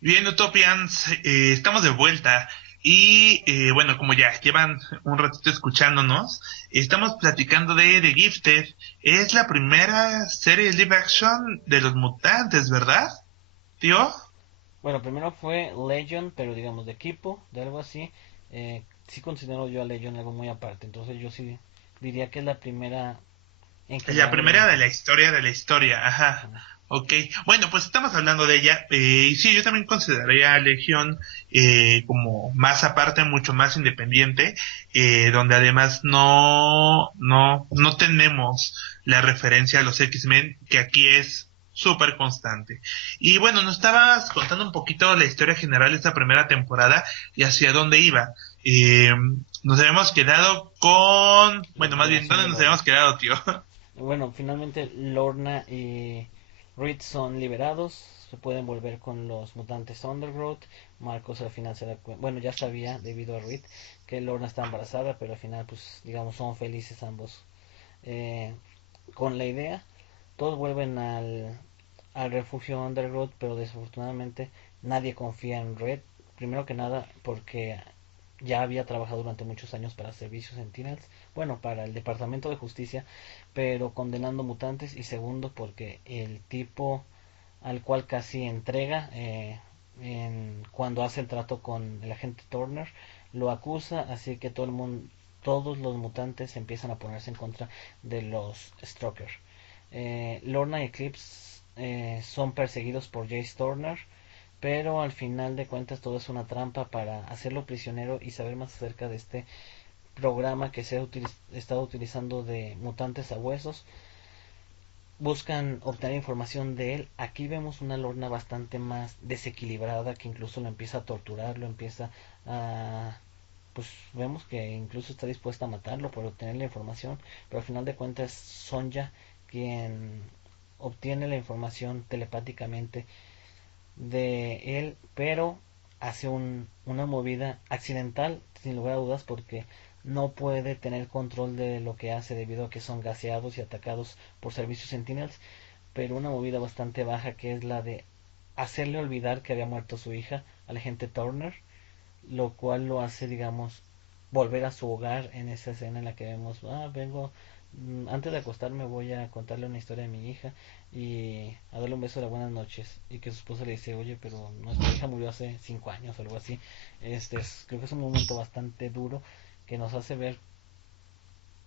Bien, Utopians, estamos de vuelta y bueno, como ya llevan un ratito escuchándonos, estamos platicando de The Gifted. Es la primera serie live action de los mutantes, ¿verdad, tío? Bueno, primero fue Legion, pero digamos de equipo, de algo así. Sí considero yo a Legion algo muy aparte, entonces yo sí diría que es la primera en La general de los primera mutantes. de la historia, ajá. Ajá. Ok, bueno, pues estamos hablando de ella. Y sí, yo también consideraría a Legión como más aparte, mucho más independiente, donde además no tenemos la referencia a los X-Men, que aquí es súper constante. Y bueno, nos estabas contando un poquito la historia general de esta primera temporada y hacia dónde iba. Eh, Nos habíamos quedado con, La bueno, más bien, liberación ¿dónde de nos Lorna. habíamos quedado, tío? Bueno, finalmente Lorna y Reed son liberados, se pueden volver con los mutantes Undergrowth. Marcos al final se da cuenta, bueno, ya sabía debido a Reed que Lorna está embarazada, pero al final pues digamos son felices ambos, eh, con la idea. Todos vuelven al refugio Underground, pero desafortunadamente nadie confía en Red. Primero que nada porque ya había trabajado durante muchos años para Servicios Sentinels, bueno, para el Departamento de Justicia, pero condenando mutantes, y segundo porque el tipo al cual casi entrega cuando hace el trato con el agente Turner lo acusa, así que todo el mundo, todos los mutantes empiezan a ponerse en contra de los Stroker. Lorna y Eclipse son perseguidos por Jace Turner, pero al final de cuentas todo es una trampa para hacerlo prisionero y saber más acerca de este programa que se ha estado utilizando de mutantes a huesos. Buscan obtener información de él. Aquí vemos una Lorna bastante más desequilibrada, que incluso lo empieza a torturar, lo empieza a... pues vemos que incluso está dispuesta a matarlo por obtener la información, pero al final de cuentas es Sonja quien obtiene la información telepáticamente de él, pero hace una movida accidental, sin lugar a dudas, porque no puede tener control de lo que hace debido a que son gaseados y atacados por servicios Sentinels, pero una movida bastante baja que es la de hacerle olvidar que había muerto su hija al agente Turner, lo cual lo hace, digamos, volver a su hogar en esa escena en la que vemos, vengo, antes de acostarme voy a contarle una historia de mi hija y a darle un beso de buenas noches, y que su esposa le dice, oye, pero nuestra hija murió hace 5 años o algo así. Creo que es un momento bastante duro que nos hace ver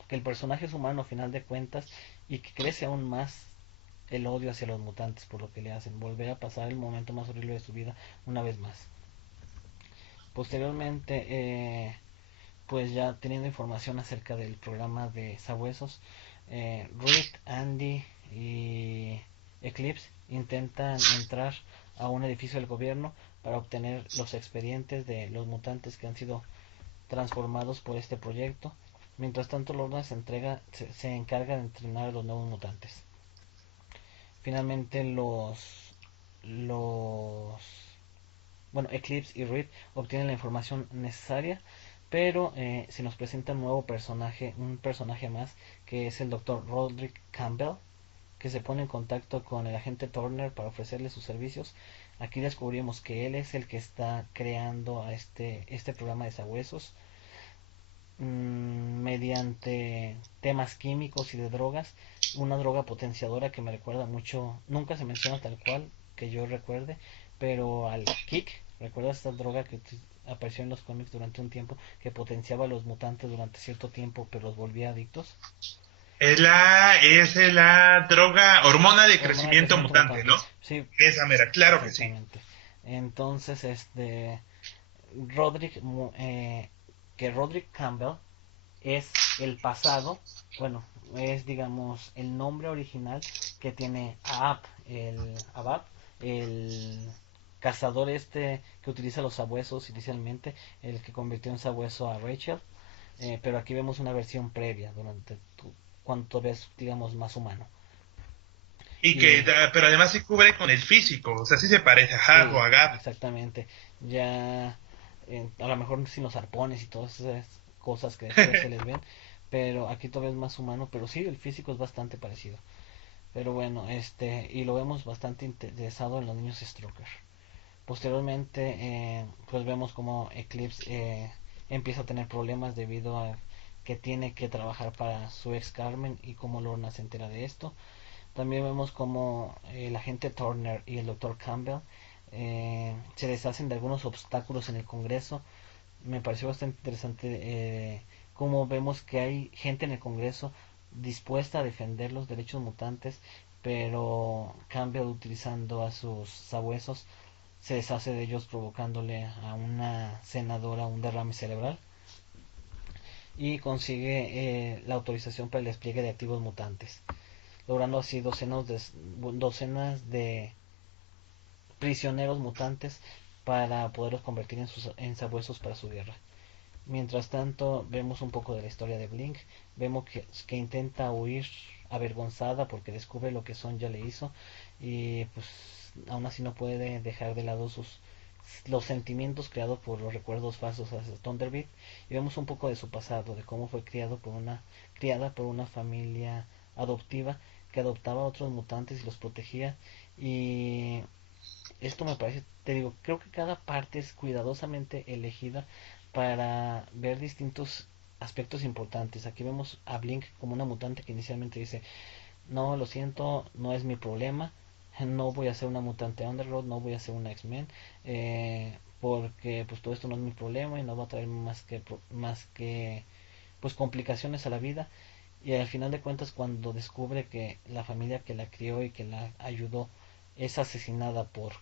que el personaje es humano a final de cuentas y que crece aún más el odio hacia los mutantes por lo que le hacen, volver a pasar el momento más horrible de su vida una vez más. Posteriormente, pues ya teniendo información acerca del programa de Sabuesos, Reed, Andy y Eclipse intentan entrar a un edificio del gobierno para obtener los expedientes de los mutantes que han sido transformados por este proyecto. Mientras tanto, Lorna se encarga de entrenar a los nuevos mutantes. Finalmente, los bueno, Eclipse y Reed obtienen la información necesaria, pero se nos presenta un personaje más, que es el doctor Roderick Campbell, que se pone en contacto con el agente Turner para ofrecerle sus servicios. Aquí descubrimos que él es el que está creando a este programa de sabuesos mediante temas químicos y de drogas, una droga potenciadora que me recuerda mucho, nunca se menciona tal cual que yo recuerde, pero al Kick. ¿Recuerdas esta droga que apareció en los cómics durante un tiempo, que potenciaba a los mutantes durante cierto tiempo pero los volvía adictos? Es la droga, hormona de Hormona de crecimiento crecimiento mutante, mutante. ¿no? Sí, Esa mera, claro que sí. exactamente. Entonces, Roderick, que Roderick Campbell es el pasado, bueno, es digamos el nombre original que tiene Abab, el cazador que utiliza los sabuesos inicialmente, el que convirtió en sabueso a Rachel, pero aquí vemos una versión previa, cuando ves, digamos, más humano. Y Pero además se cubre con el físico, o sea, sí se parece a Hag o sí, a Gap. exactamente, ya a lo mejor sin los arpones y todas esas cosas que después se les ven, pero aquí todavía es más humano, pero sí, el físico es bastante parecido. Pero bueno, y lo vemos bastante interesado en los niños Stroker. Posteriormente, pues vemos como Eclipse empieza a tener problemas debido a que tiene que trabajar para su ex Carmen, y como Lorna se entera de esto. También vemos como el agente Turner y el doctor Campbell se deshacen de algunos obstáculos en el Congreso. Me pareció bastante interesante cómo vemos que hay gente en el Congreso dispuesta a defender los derechos mutantes, pero Campbell, utilizando a sus sabuesos, se deshace de ellos, provocándole a una senadora un derrame cerebral, y consigue la autorización para el despliegue de activos mutantes, logrando así docenas de prisioneros mutantes para poderlos convertir en sabuesos para su guerra. Mientras tanto, vemos un poco de la historia de Blink. Vemos que intenta huir avergonzada porque descubre lo que Sonja le hizo, y pues aún así no puede dejar de lado los sentimientos creados por los recuerdos falsos hacia Thunderbird, y vemos un poco de su pasado, de cómo fue criada por una familia adoptiva que adoptaba a otros mutantes y los protegía, Y esto me parece, te digo, creo que cada parte es cuidadosamente elegida para ver distintos aspectos importantes. Aquí vemos a Blink como una mutante que inicialmente dice, no, lo siento, no es mi problema, no voy a ser una mutante Underworld, no voy a ser una X-Men, porque pues todo esto no es mi problema y no va a traer más que pues complicaciones a la vida. Y al final de cuentas, cuando descubre que la familia que la crió y que la ayudó es asesinada por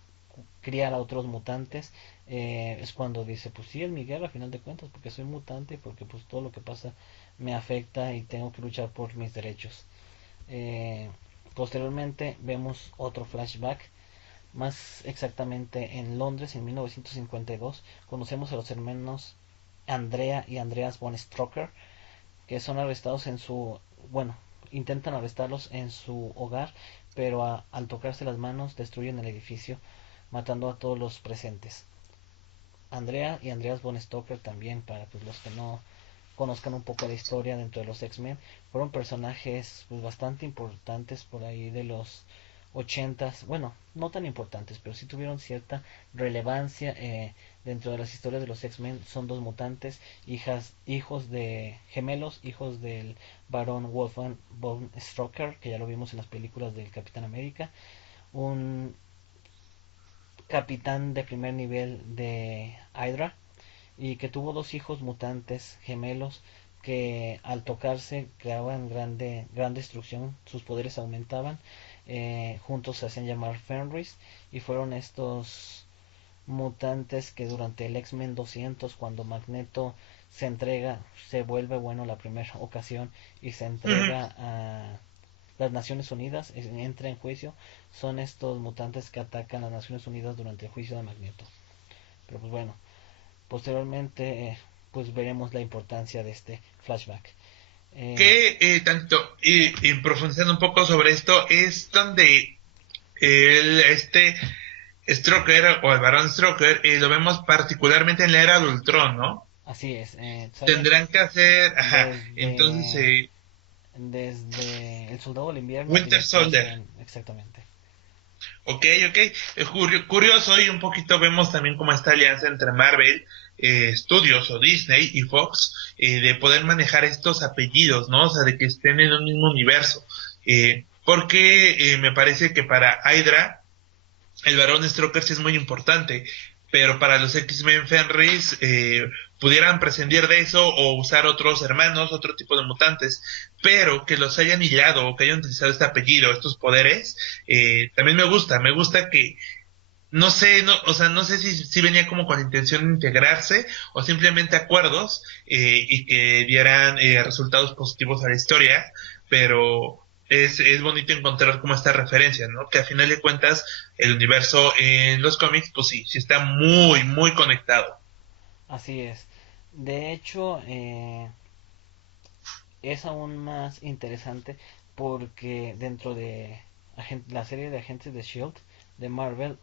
criar a otros mutantes, es cuando dice, pues sí, es mi guerra a final de cuentas, porque soy mutante y porque pues todo lo que pasa me afecta y tengo que luchar por mis derechos. Eh, Posteriormente vemos otro flashback, más exactamente en Londres en 1952. Conocemos a los hermanos Andrea y Andreas von Stroker, que son arrestados en su, bueno, intentan arrestarlos en su hogar, pero al tocarse las manos destruyen el edificio, matando a todos los presentes. Andrea y Andreas von Stoker también, para pues, los que no conozcan un poco la historia dentro de los X-Men, fueron personajes pues, bastante importantes por ahí de los ochentas, bueno, no tan importantes, pero sí tuvieron cierta relevancia dentro de las historias de los X-Men. Son dos mutantes, hijos de gemelos, hijos del varón Wolfgang von Stroker, que ya lo vimos en las películas del Capitán América, un capitán de primer nivel de Hydra, y que tuvo dos hijos mutantes gemelos que al tocarse creaban gran destrucción, sus poderes aumentaban, juntos se hacían llamar Fenris, y fueron estos mutantes que durante el X-Men 200, cuando Magneto se entrega, se vuelve bueno la primera ocasión y se Ujú. entrega a las Naciones Unidas, entra en juicio, son estos mutantes que atacan a las Naciones Unidas durante el juicio de Magneto. Pero pues bueno, posteriormente pues veremos la importancia de este flashback. Eh, Que tanto, y profundizando un poco sobre esto, es donde este Stroker o el Barón Stroker lo vemos particularmente en la era de Ultron, ¿no? Así es, sale Tendrán que hacer, ajá, entonces desde, desde El Soldado del Invierno y Winter después Soldier. en... Exactamente. Ok, ok. Curioso y un poquito vemos también como esta alianza entre Marvel Studios o Disney y Fox de poder manejar estos apellidos, ¿no? O sea, de que estén en un mismo universo. Porque me parece que para Hydra el Barón Stroker sí es muy importante, pero para los X-Men Fenris pudieran prescindir de eso o usar otros hermanos, otro tipo de mutantes, pero que los hayan hilado o que hayan utilizado este apellido, estos poderes, también me gusta que no sé, no, o sea, no sé si venía como con la intención de integrarse o simplemente acuerdos y que dieran resultados positivos a la historia, pero es bonito encontrar como esta referencia, ¿no? Que a final de cuentas el universo en los cómics, pues sí, sí está muy, muy conectado. Así es. De hecho, es aún más interesante porque dentro de la serie de Agentes de Shield de Marvel,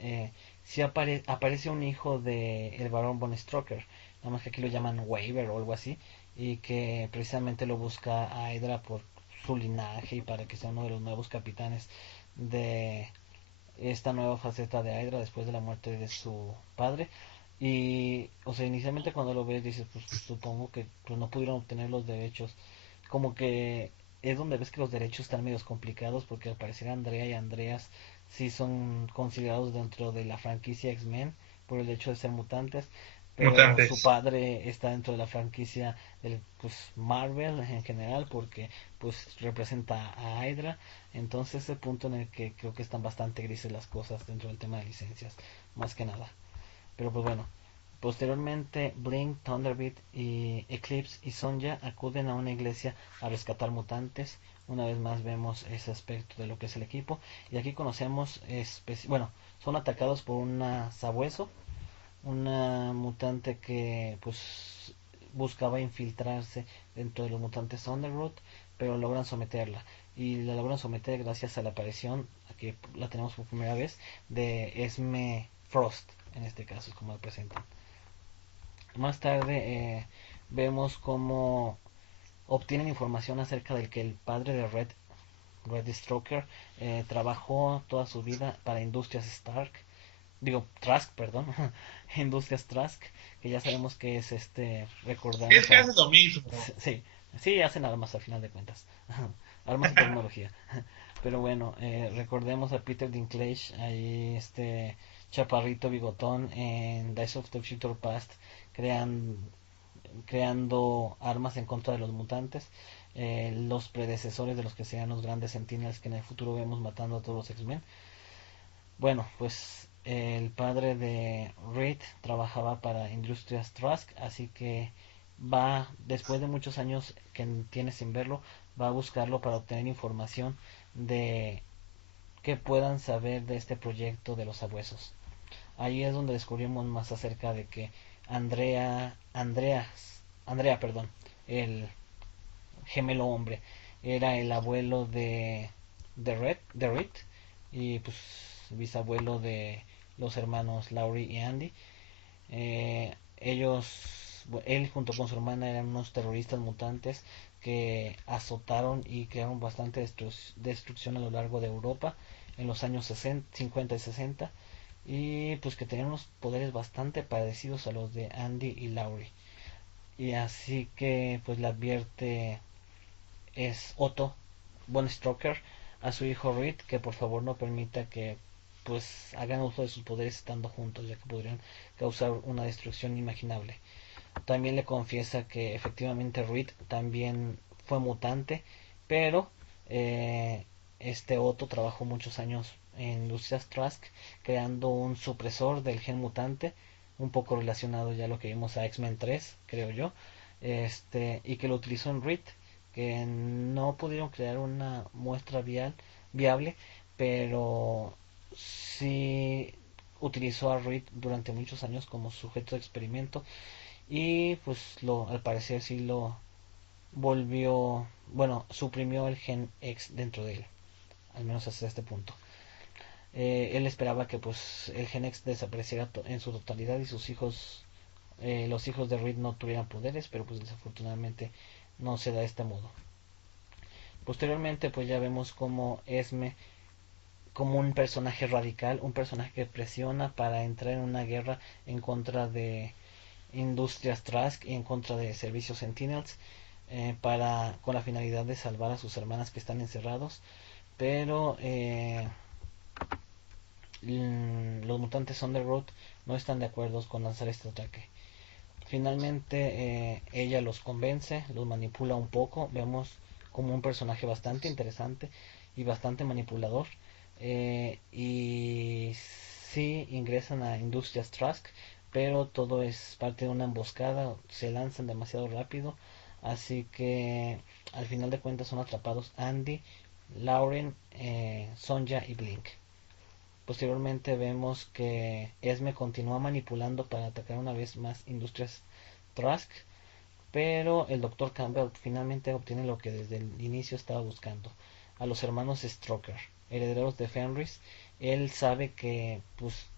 sí aparece un hijo de el Barón Von Strucker, nada más que aquí lo llaman Waver o algo así, y que precisamente lo busca a Hydra por su linaje y para que sea uno de los nuevos capitanes de esta nueva faceta de Hydra después de la muerte de su padre. Y, o sea, inicialmente cuando lo ves dices, pues supongo que pues, no pudieron obtener los derechos. Como que es donde ves que los derechos están medios complicados porque al parecer Andrea y Andreas sí son considerados dentro de la franquicia X-Men por el hecho de ser mutantes, pero su Mutantes. padre está dentro de la franquicia del pues Marvel en general porque pues representa a Hydra. Entonces ese punto en el que creo que están bastante grises las cosas dentro del tema de licencias, más que nada. Pero pues bueno, posteriormente Blink, Thunderbird y Eclipse y Sonja acuden a una iglesia a rescatar mutantes. Una vez más vemos ese aspecto de lo que es el equipo. Y aquí conocemos, bueno, son atacados por una sabueso, una mutante que pues buscaba infiltrarse dentro de los mutantes Underworld, pero logran someterla. Y la logran someter gracias a la aparición, que la tenemos por primera vez, de Esme Frost, en este caso es como la presentan. Más tarde vemos cómo obtienen información acerca del que el padre de Red Red Stroker, trabajó toda su vida para Industrias Stark, digo Trask, perdón, Industrias Trask, que ya sabemos que es Es recordamos a, casi lo mismo. sí, sí hacen armas al final de cuentas, armas y tecnología, pero bueno, recordemos a Peter Dinklage, ahí chaparrito bigotón en Days of the Future Past, crean, creando armas en contra de los mutantes, los predecesores de los que sean los grandes Sentinels que en el futuro vemos matando a todos los X-Men. Bueno, pues el padre de Reed trabajaba para Industrias Trask, así que va, después de muchos años que tiene sin verlo, va a buscarlo para obtener información de que puedan saber de este proyecto de los sabuesos. Ahí es donde descubrimos más acerca de que Andrea, perdón, el gemelo hombre, era el abuelo de Reed y pues bisabuelo de los hermanos Laurie y Andy. Él junto con su hermana eran unos terroristas mutantes que azotaron y crearon bastante destrucción a lo largo de Europa en los años 60, 50 y 60 y pues que tenían unos poderes bastante parecidos a los de Andy y Laurie. Y así que pues le advierte es Otto von Stroker a su hijo Reed que por favor no permita que pues hagan uso de sus poderes estando juntos, ya que podrían causar una destrucción inimaginable. También le confiesa que efectivamente Reed también fue mutante, pero Otto trabajó muchos años en Industrias Trask creando un supresor del gen mutante, un poco relacionado ya a lo que vimos a X-Men 3, creo yo, y que lo utilizó en Reed, que no pudieron crear una muestra viable, pero sí utilizó a Reed durante muchos años como sujeto de experimento y pues al parecer sí lo volvió, bueno, suprimió el gen X dentro de él, al menos hasta este punto. Él esperaba que pues el gen X desapareciera en su totalidad y sus hijos, los hijos de Reed no tuvieran poderes, pero pues desafortunadamente no se da de este modo. Posteriormente pues ya vemos como Esme como un personaje radical, un personaje que presiona para entrar en una guerra en contra de Industrias Trask y en contra de Servicios Sentinels con la finalidad de salvar a sus hermanas que están encerrados, pero los mutantes Underworld no están de acuerdo con lanzar este ataque. Finalmente ella los convence, los manipula un poco, vemos como un personaje bastante interesante y bastante manipulador. Y sí ingresan a Industrias Trask, pero todo es parte de una emboscada, se lanzan demasiado rápido, así que al final de cuentas son atrapados Andy, Lauren, Sonja y Blink. Posteriormente vemos que Esme continúa manipulando para atacar una vez más Industrias Trask, pero el Dr. Campbell finalmente obtiene lo que desde el inicio estaba buscando, a los hermanos Stroker, herederos de Fenris. Él sabe que pues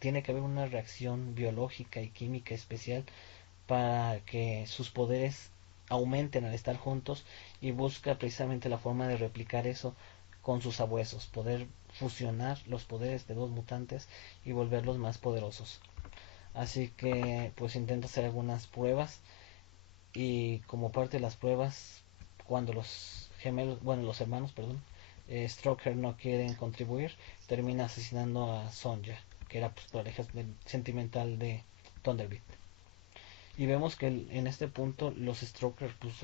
tiene que haber una reacción biológica y química especial para que sus poderes aumenten al estar juntos y busca precisamente la forma de replicar eso con sus sabuesos, poder fusionar los poderes de dos mutantes y volverlos más poderosos. Así que pues intenta hacer algunas pruebas y como parte de las pruebas cuando los hermanos, perdón, Stroker no quieren contribuir, termina asesinando a Sonja, que era pues pareja sentimental de Thunderbird. Y vemos que en este punto los Strokers pues,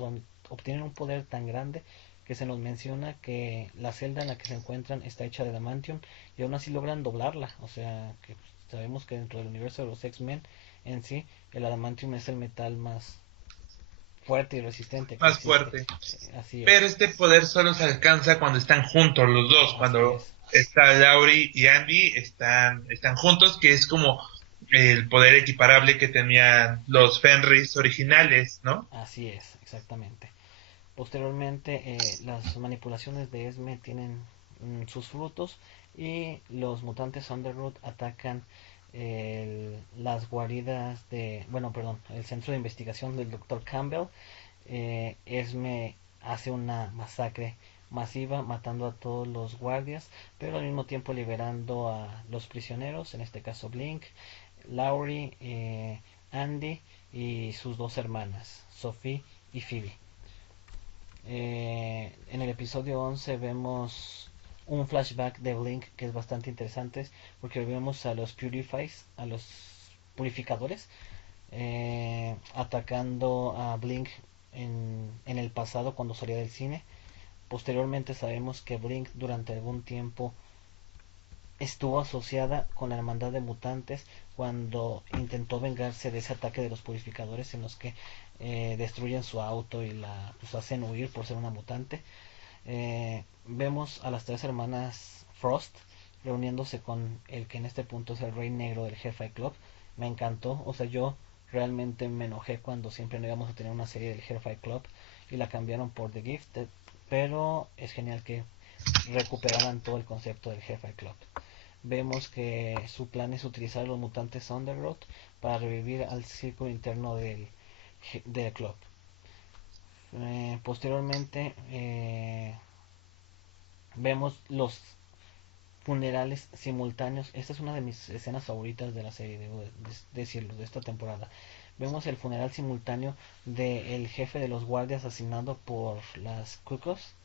obtienen un poder tan grande que se nos menciona que la celda en la que se encuentran está hecha de adamantium y aún así logran doblarla. O sea, que pues, sabemos que dentro del universo de los X-Men en sí, el adamantium es el metal más fuerte y resistente que Más existe. fuerte. Así Pero es, este poder solo se alcanza cuando están juntos los dos, así cuando es, está Laurie y Andy están juntos, que es como el poder equiparable que tenían los Fenris originales, ¿no? así es, exactamente. Posteriormente, las manipulaciones de Esme tienen sus frutos y los mutantes Underwood atacan las guaridas bueno, perdón, el centro de investigación del Dr. Campbell. Esme hace una masacre masiva, matando a todos los guardias, pero al mismo tiempo liberando a los prisioneros, en este caso Blink, Laurie, Andy y sus dos hermanas, Sophie y Phoebe. En el episodio 11 vemos un flashback de Blink que es bastante interesante porque vemos a los Purifies, a los purificadores, atacando a Blink en el pasado cuando salía del cine. Posteriormente sabemos que Blink durante algún tiempo estuvo asociada con la hermandad de mutantes cuando intentó vengarse de ese ataque de los purificadores en los que destruyen su auto y la pues, hacen huir por ser una mutante. Vemos a las tres hermanas Frost reuniéndose con el que en este punto es el rey negro del Hellfire Club. Me encantó, o sea, yo realmente me enojé cuando siempre no íbamos a tener una serie del Hellfire Club y la cambiaron por The Gifted, pero es genial que recuperaran todo el concepto del Hellfire Club. Vemos que su plan es utilizar los mutantes Underworld para revivir al círculo interno del club. Posteriormente vemos los funerales simultáneos. Esta es una de mis escenas favoritas de la serie, debo decirlo, de esta temporada. Vemos el funeral simultáneo del jefe de los guardias asesinado por las Cucos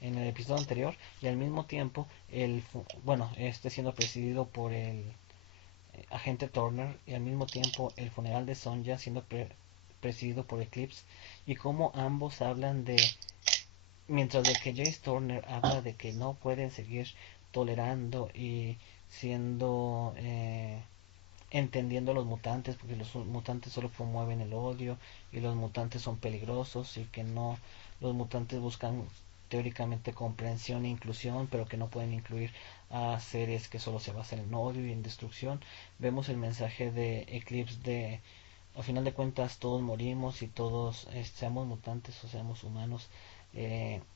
en el episodio anterior y al mismo tiempo este siendo presidido por el agente Turner y al mismo tiempo el funeral de Sonja siendo presidido por Eclipse y como ambos hablan de mientras de que Jace Turner habla de que no pueden seguir tolerando y siendo entendiendo a los mutantes porque los mutantes solo promueven el odio y los mutantes son peligrosos y que no los mutantes buscan teóricamente comprensión e inclusión pero que no pueden incluir a seres que solo se basan en odio y en destrucción. Vemos el mensaje de Eclipse de al final de cuentas todos morimos y todos seamos mutantes o seamos humanos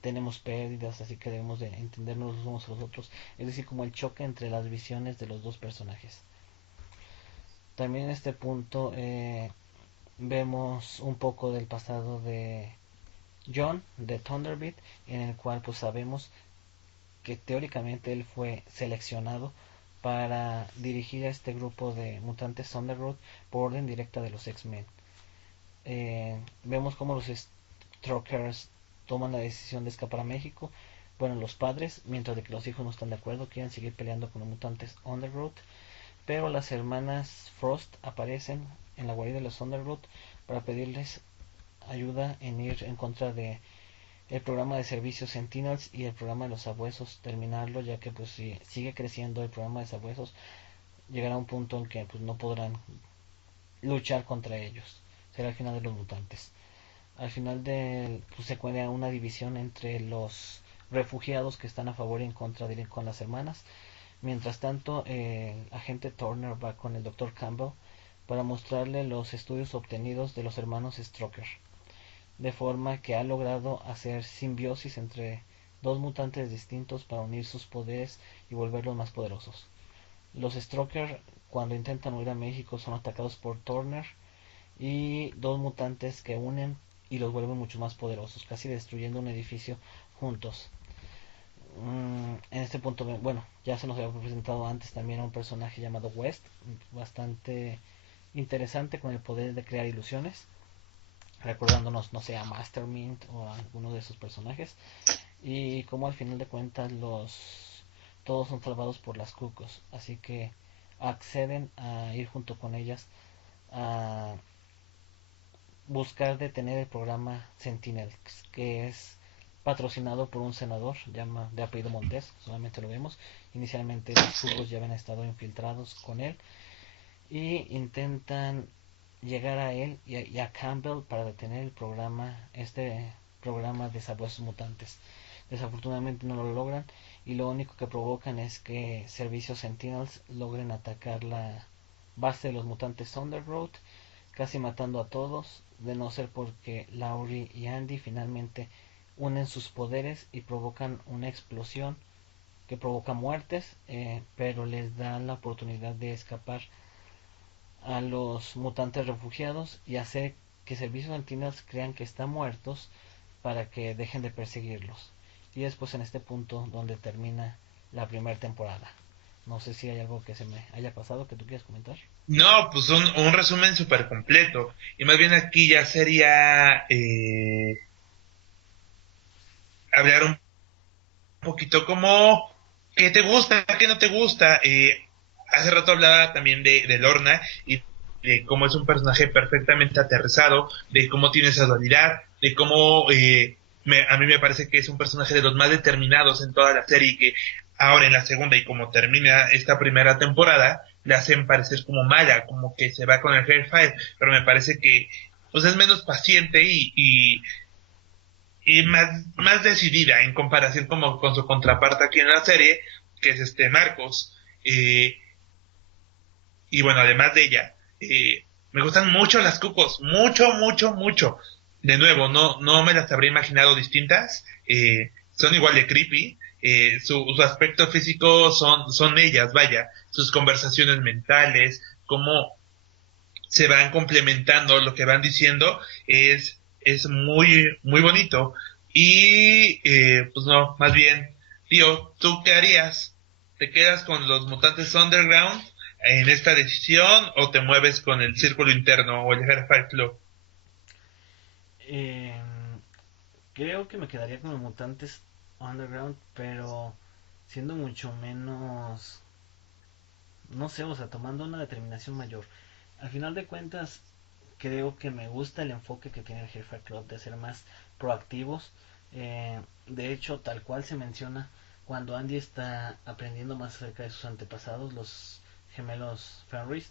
tenemos pérdidas, así que debemos de entendernos los unos a los otros, es decir, como el choque entre las visiones de los dos personajes. También en este punto vemos un poco del pasado de John de Thunderbird, en el cual pues sabemos que teóricamente él fue seleccionado para dirigir a este grupo de mutantes Thunderbird por orden directa de los X-Men. Vemos como los Strokers toman la decisión de escapar a México. Bueno, los padres, mientras de que los hijos no están de acuerdo, quieren seguir peleando con los mutantes Underworld, pero las hermanas Frost aparecen en la guarida de los Underworld para pedirles ayuda en ir en contra de el programa de servicios Sentinels y el programa de los sabuesos, terminarlo, ya que pues si sigue creciendo el programa de sabuesos llegará a un punto en que pues no podrán luchar contra ellos, será el final de los mutantes. Al final pues, se crea una división entre los refugiados que están a favor y en contra de ir con las hermanas. Mientras tanto, el agente Turner va con el Dr. Campbell para mostrarle los estudios obtenidos de los hermanos Stroker, de forma que ha logrado hacer simbiosis entre dos mutantes distintos para unir sus poderes y volverlos más poderosos. Los Stroker, cuando intentan huir a México, son atacados por Turner y dos mutantes que unen y los vuelven mucho más poderosos, casi destruyendo un edificio juntos. En este punto, bueno, ya se nos había presentado antes también a un personaje llamado West, bastante interesante con el poder de crear ilusiones, recordándonos, no sé, a Mastermind o a alguno de esos personajes, y como al final de cuentas todos son salvados por las Cucos, así que acceden a ir junto con ellas a buscar detener el programa Sentinel, que es patrocinado por un senador de apellido Montes, solamente lo vemos. Inicialmente los Cucos ya habían estado infiltrados con él y intentan llegar a él y a Campbell para detener el programa, este programa de sabuesos mutantes. Desafortunadamente no lo logran y lo único que provocan es que servicios Sentinels logren atacar la base de los mutantes Thunderroad, casi matando a todos, de no ser porque Laurie y Andy finalmente unen sus poderes y provocan una explosión que provoca muertes, pero les da la oportunidad de escapar a los mutantes refugiados y hacer que servicios antinos crean que están muertos para que dejen de perseguirlos. y es pues en este punto donde termina la primera temporada. No sé si hay algo que se me haya pasado que tú quieras comentar. No, pues un resumen súper completo. Y más bien aquí ya sería hablar un poquito como qué te gusta, qué no te gusta. Hace rato hablaba también de Lorna y de cómo es un personaje perfectamente aterrizado, de cómo tiene esa dualidad, de cómo a mí me parece que es un personaje de los más determinados en toda la serie y que ahora en la segunda y como termina esta primera temporada, le hacen parecer como mala, como que se va con el Hellfire, pero me parece que pues es menos paciente y más decidida en comparación como con su contraparte aquí en la serie, que es este Marcos. Y bueno, además de ella, me gustan mucho las Cucos, mucho, mucho, mucho. De nuevo, no me las habría imaginado distintas, son igual de creepy, su aspecto físico son ellas, vaya, sus conversaciones mentales, cómo se van complementando lo que van diciendo, es muy, muy bonito. Y pues no, más bien, tío, ¿tú qué harías? ¿Te quedas con los mutantes underground en esta decisión o te mueves con el círculo interno o el Hellfire Club? Eh, Creo que me quedaría con los mutantes underground, pero siendo mucho menos, no sé, o sea, tomando una determinación mayor. Al final de cuentas, creo que me gusta el enfoque que tiene el Hellfire Club de ser más proactivos. De hecho, tal cual se menciona, cuando Andy está aprendiendo más acerca de sus antepasados, los gemelos Fenris,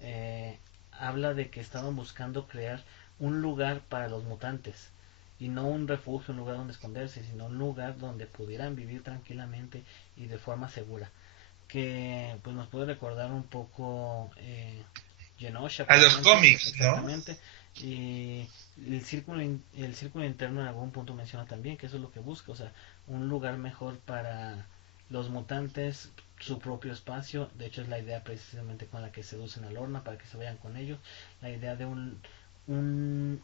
eh, habla de que estaban buscando crear un lugar para los mutantes y no un refugio, un lugar donde esconderse, sino un lugar donde pudieran vivir tranquilamente y de forma segura, que pues nos puede recordar un poco Genosha, A por los ejemplo, cómics, ¿no? exactamente. Y el círculo interno en algún punto menciona también que eso es lo que busca, o sea, un lugar mejor para los mutantes, su propio espacio. De hecho es la idea precisamente con la que seducen a Lorna para que se vayan con ellos, la idea de un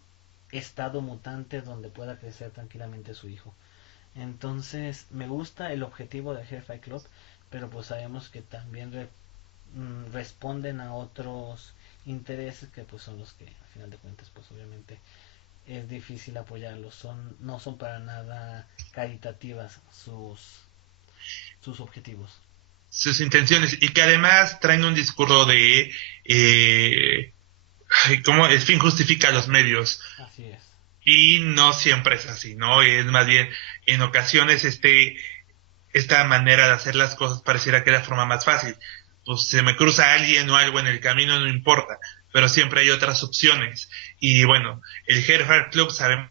estado mutante donde pueda crecer tranquilamente su hijo. Entonces me gusta el objetivo de Hellfire Club, pero pues sabemos que también responden a otros intereses que pues son los que al final de cuentas pues obviamente es difícil apoyarlos, no son para nada caritativas sus objetivos. Sus intenciones y que además traen un discurso de cómo el fin justifica los medios. Así es. Y no siempre es así, ¿no? Es más bien, en ocasiones esta manera de hacer las cosas pareciera que es la forma más fácil. Pues se me cruza alguien o algo en el camino, no importa, pero siempre hay otras opciones. Y bueno, el Hellfire Club sabemos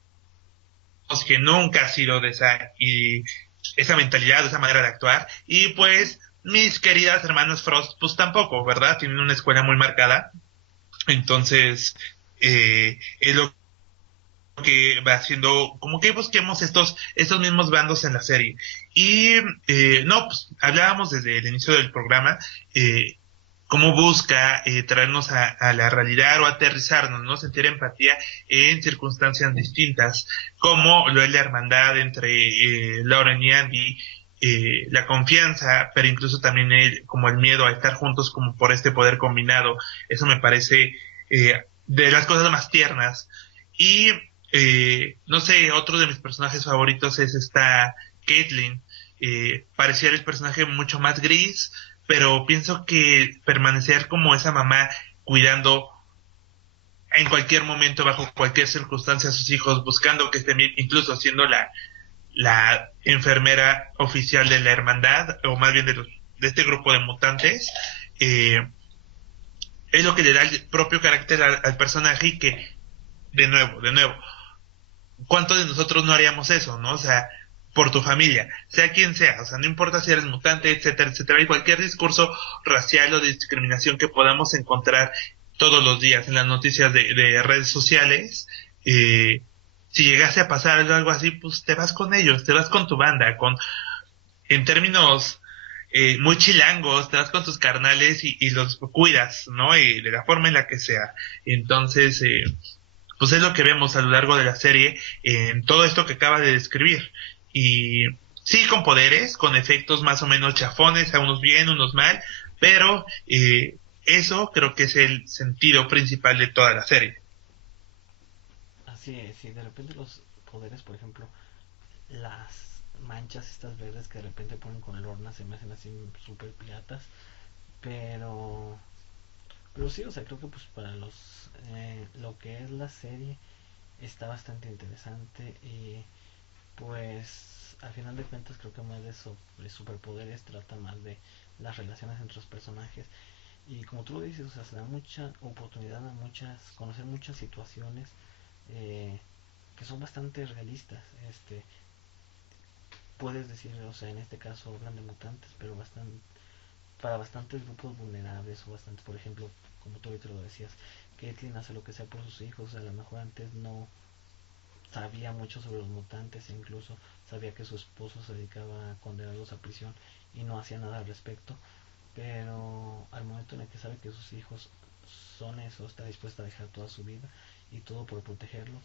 que nunca ha sido de esa mentalidad, de esa manera de actuar. Y pues mis queridas hermanas Frost, pues tampoco, ¿verdad? Tienen una escuela muy marcada. Entonces, es lo que va haciendo, como que busquemos estos mismos bandos en la serie. Y no, pues hablábamos desde el inicio del programa, cómo busca traernos a la realidad o aterrizarnos, ¿no? Sentir empatía en circunstancias distintas, como lo es la hermandad entre Lauren y Andy, la confianza, pero incluso también como el miedo a estar juntos como por este poder combinado. Eso me parece de las cosas más tiernas. Y no sé, otro de mis personajes favoritos es esta Caitlyn. Pareciera el personaje mucho más gris, pero pienso que permanecer como esa mamá cuidando en cualquier momento, bajo cualquier circunstancia a sus hijos, buscando que estén bien, incluso siendo la enfermera oficial de la hermandad, o más bien de este grupo de mutantes, eh, es lo que le da el propio carácter al personaje y que, de nuevo, ¿cuántos de nosotros no haríamos eso, no? O sea, por tu familia, sea quien sea, o sea, no importa si eres mutante, etcétera, etcétera, y cualquier discurso racial o de discriminación que podamos encontrar todos los días en las noticias de redes sociales, si llegase a pasar algo así, pues te vas con ellos, te vas con tu banda, en términos muy chilangos, te vas con tus carnales y los cuidas, ¿no? De la forma en la que sea. Entonces, pues es lo que vemos a lo largo de la serie en todo esto que acaba de describir. Y sí con poderes, con efectos más o menos chafones, a unos bien, unos mal, pero eso creo que es el sentido principal de toda la serie. Así es, sí, de repente los poderes, por ejemplo, las manchas estas verdes que de repente ponen con Lorna se me hacen así súper piratas, pero pero sí, o sea, creo que pues para los lo que es la serie está bastante interesante y pues al final de cuentas creo que más de sobre superpoderes trata más de las relaciones entre los personajes y como tú lo dices, o sea, se da mucha oportunidad a muchas, conocer muchas situaciones eh, que son bastante realistas. Puedes decir, o sea, en este caso hablan de mutantes, pero bastante, para bastantes grupos vulnerables o bastantes, por ejemplo, como tú ahorita lo decías, Caitlyn hace lo que sea por sus hijos, o sea, a lo mejor antes no sabía mucho sobre los mutantes e incluso sabía que su esposo se dedicaba a condenarlos a prisión y no hacía nada al respecto, pero al momento en el que sabe que sus hijos son eso, está dispuesta a dejar toda su vida y todo por protegerlos.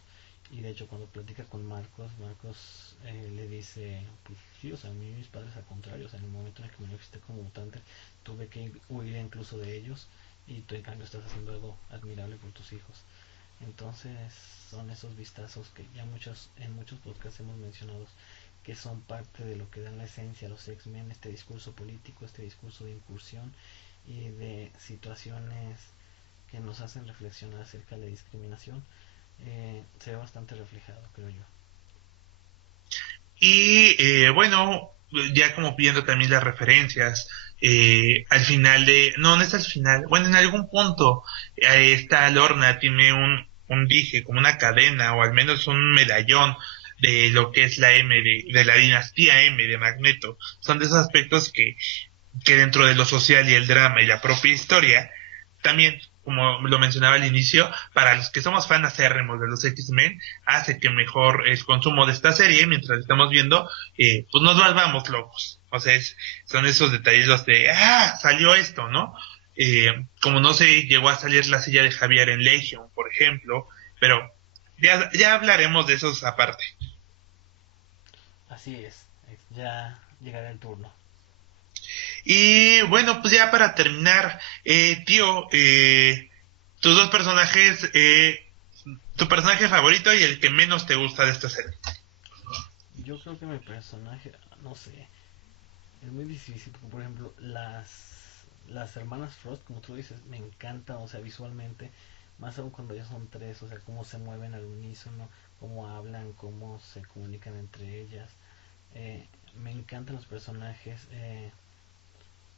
Y de hecho cuando platica con Marcos, Marcos le dice, pues sí, o sea, a mí mis padres al contrario, o sea, en el momento en el que me manifesté como mutante, tuve que huir incluso de ellos y tú en cambio estás haciendo algo admirable por tus hijos. Entonces son esos vistazos que ya en muchos podcasts hemos mencionado que son parte de lo que dan la esencia a los X-Men, este discurso político, este discurso de incursión y de situaciones que nos hacen reflexionar acerca de la discriminación, se ve bastante reflejado, creo yo. Y bueno, ya como viendo también las referencias, al final no, no es al final, bueno, en algún punto esta Lorna tiene un dije, como una cadena, o al menos un medallón de lo que es la M de la dinastía M de Magneto. Son de esos aspectos que dentro de lo social y el drama y la propia historia, también, como lo mencionaba al inicio, para los que somos fans acérrimos de los X-Men, hace que mejor el consumo de esta serie, mientras estamos viendo, pues nos volvamos locos. O sea, son esos detalles los de, salió esto, ¿no? Como no se llegó a salir la silla de Javier en Legion, por ejemplo, pero ya hablaremos de esos aparte. Así es, ya llegará el turno. Y bueno, pues ya para terminar, tío, tus dos personajes, tu personaje favorito y el que menos te gusta de esta serie. Yo creo que mi personaje, no sé, es muy difícil porque por ejemplo las hermanas Frost, como tú dices, me encantan, o sea, visualmente, más aún cuando ya son tres, o sea, cómo se mueven al unísono, cómo hablan, cómo se comunican entre ellas. Me encantan los personajes,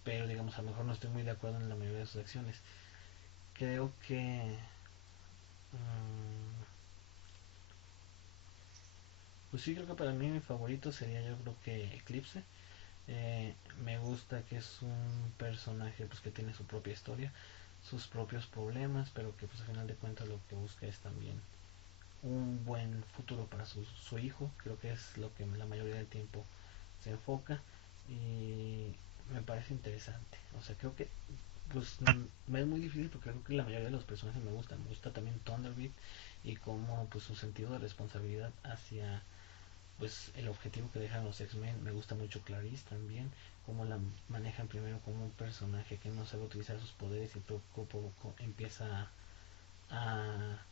pero digamos, a lo mejor no estoy muy de acuerdo en la mayoría de sus acciones. Creo que... mm, pues sí, creo que para mí mi favorito sería yo creo que Eclipse. Me gusta que es un personaje pues que tiene su propia historia, sus propios problemas, pero que pues al final de cuentas lo que busca es también un buen futuro para su hijo. Creo que es lo que la mayoría del tiempo se enfoca y me parece interesante. O sea, creo que pues me es muy difícil porque creo que la mayoría de los personajes me gustan. Me gusta también Thunderbird y cómo pues su sentido de responsabilidad hacia pues el objetivo que dejan los X-Men. Me gusta mucho Clarice también, cómo la manejan primero como un personaje que no sabe utilizar sus poderes y poco a poco empieza a,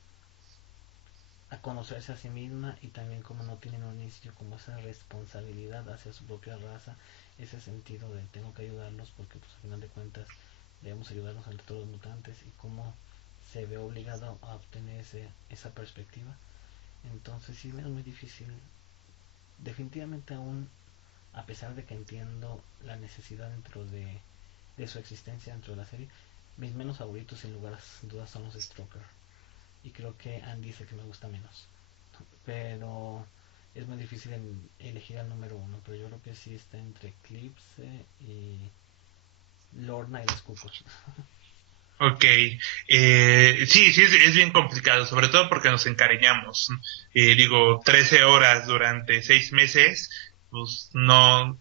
a conocerse a sí misma y también como no tienen un inicio como esa responsabilidad hacia su propia raza, ese sentido de tengo que ayudarlos porque pues al final de cuentas debemos ayudarnos entre todos los mutantes y cómo se ve obligado a obtener esa perspectiva. Entonces sí me es muy difícil, definitivamente aún a pesar de que entiendo la necesidad dentro de su existencia dentro de la serie, mis menos favoritos sin lugar a dudas son los Stroker. Y creo que Andy es el que me gusta menos. Pero es muy difícil elegir al número uno. Pero yo creo que sí está entre Eclipse y Lorna y los Cucos. Ok, sí, sí, es bien complicado, sobre todo porque nos encariñamos. Digo, 13 horas durante 6 meses, pues no,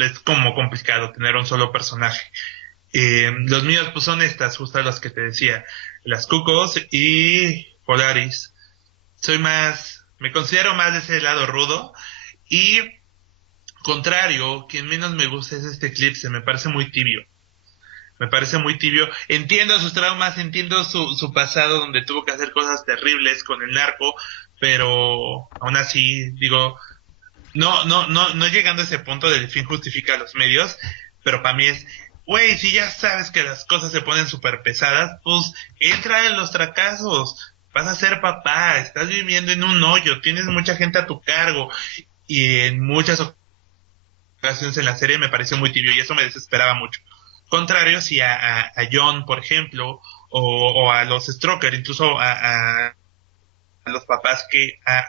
es como complicado tener un solo personaje. Los míos pues son estas, justo las que te decía, las Cucos y Polaris. Me considero más de ese lado rudo y Contrario, quien menos me gusta es este Eclipse, me parece muy tibio. Me parece muy tibio. Entiendo sus traumas, entiendo su pasado donde tuvo que hacer cosas terribles con el narco, pero aún así, digo, no llegando a ese punto del fin justifica los medios, pero para mí es, güey, si ya sabes que las cosas se ponen súper pesadas, pues entra en los fracasos, vas a ser papá, estás viviendo en un hoyo, tienes mucha gente a tu cargo, y en muchas ocasiones en la serie me pareció muy tibio y eso me desesperaba mucho. Contrario, si a John, por ejemplo, o a los Stroker, incluso a los papás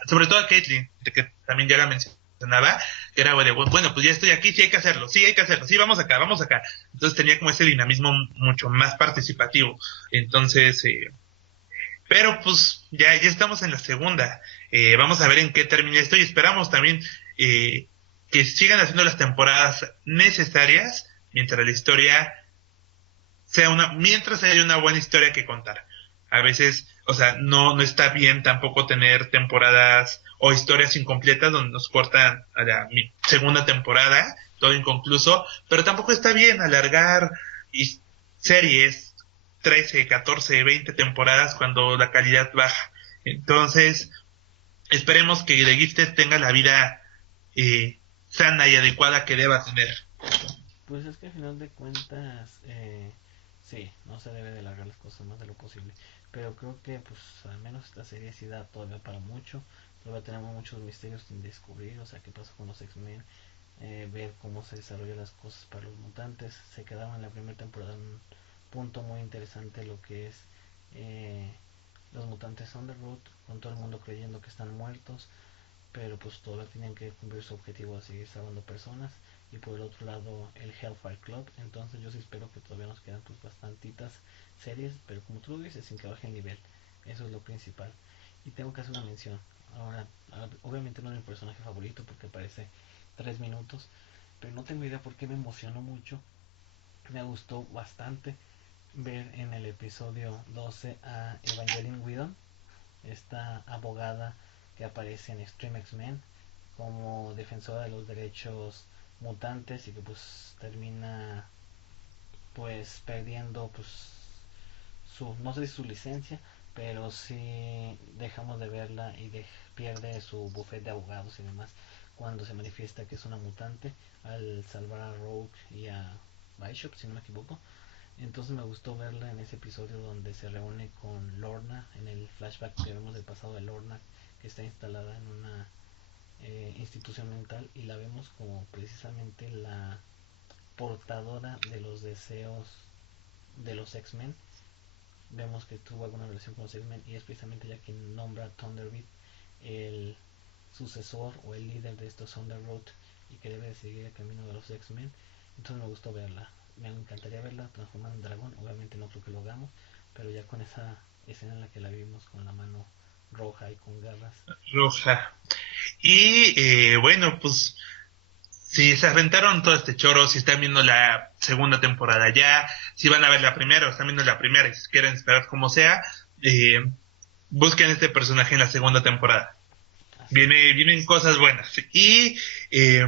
sobre todo a Caitlyn, de que también ya la mencionaba, que era de, bueno, pues ya estoy aquí, sí hay que hacerlo, sí hay que hacerlo, sí vamos acá, vamos acá. Entonces tenía como ese dinamismo mucho más participativo. Entonces, pero pues ya estamos en la segunda. Vamos a ver en qué termina esto y esperamos también eh, que sigan haciendo las temporadas necesarias mientras la historia mientras haya una buena historia que contar. A veces, o sea, no está bien tampoco tener temporadas o historias incompletas donde nos cortan a mi segunda temporada, todo inconcluso, pero tampoco está bien alargar series 13, 14, 20 temporadas cuando la calidad baja. Entonces, esperemos que The Gifted tenga la vida sana y adecuada que deba tener. Pues es que al final de cuentas, sí, no se debe de largar las cosas más de lo posible. Pero creo que, pues, al menos esta serie sí da todavía para mucho. Todavía tenemos muchos misterios sin descubrir, o sea, qué pasa con los X-Men, ver cómo se desarrollan las cosas para los mutantes. Se quedaba en la primera temporada un punto muy interesante lo que es eh, los mutantes on the road, con todo el mundo creyendo que están muertos, pero pues todavía tienen que cumplir su objetivo de seguir salvando personas. Y por el otro lado el Hellfire Club. Entonces yo sí espero que todavía nos quedan pues bastantitas series, pero como tú dices, sin que baje el nivel. Eso es lo principal. Y tengo que hacer una mención. Ahora, obviamente no es mi personaje favorito porque aparece 3 minutos, pero no tengo idea por qué me emocionó mucho. Me gustó bastante ver en el episodio 12 a Evangeline Whedon, esta abogada que aparece en Extreme X-Men como defensora de los derechos mutantes y que pues termina pues perdiendo pues su, no sé si su licencia, pero sí dejamos de verla y pierde su bufete de abogados y demás cuando se manifiesta que es una mutante al salvar a Rogue y a Bishop, si no me equivoco. Entonces me gustó verla en ese episodio donde se reúne con Lorna, en el flashback que vemos del pasado de Lorna, que está instalada en una institución mental, y la vemos como precisamente la portadora de los deseos de los X-Men. Vemos que tuvo alguna relación con los X-Men y es precisamente ella quien nombra a Thunderbeat el sucesor o el líder de estos Underworld y que debe de seguir el camino de los X-Men. Entonces me gustó verla. Me encantaría verla transformada en dragón. Obviamente no creo que lo hagamos, pero ya con esa escena en la que la vimos con la mano roja y con garras. Roja. Y bueno, pues si se aventaron todo este choro, si están viendo la segunda temporada ya, si van a ver la primera o están viendo la primera y si quieren esperar como sea, eh, busquen este personaje en la segunda temporada. Así es. Vienen cosas buenas. Y eh,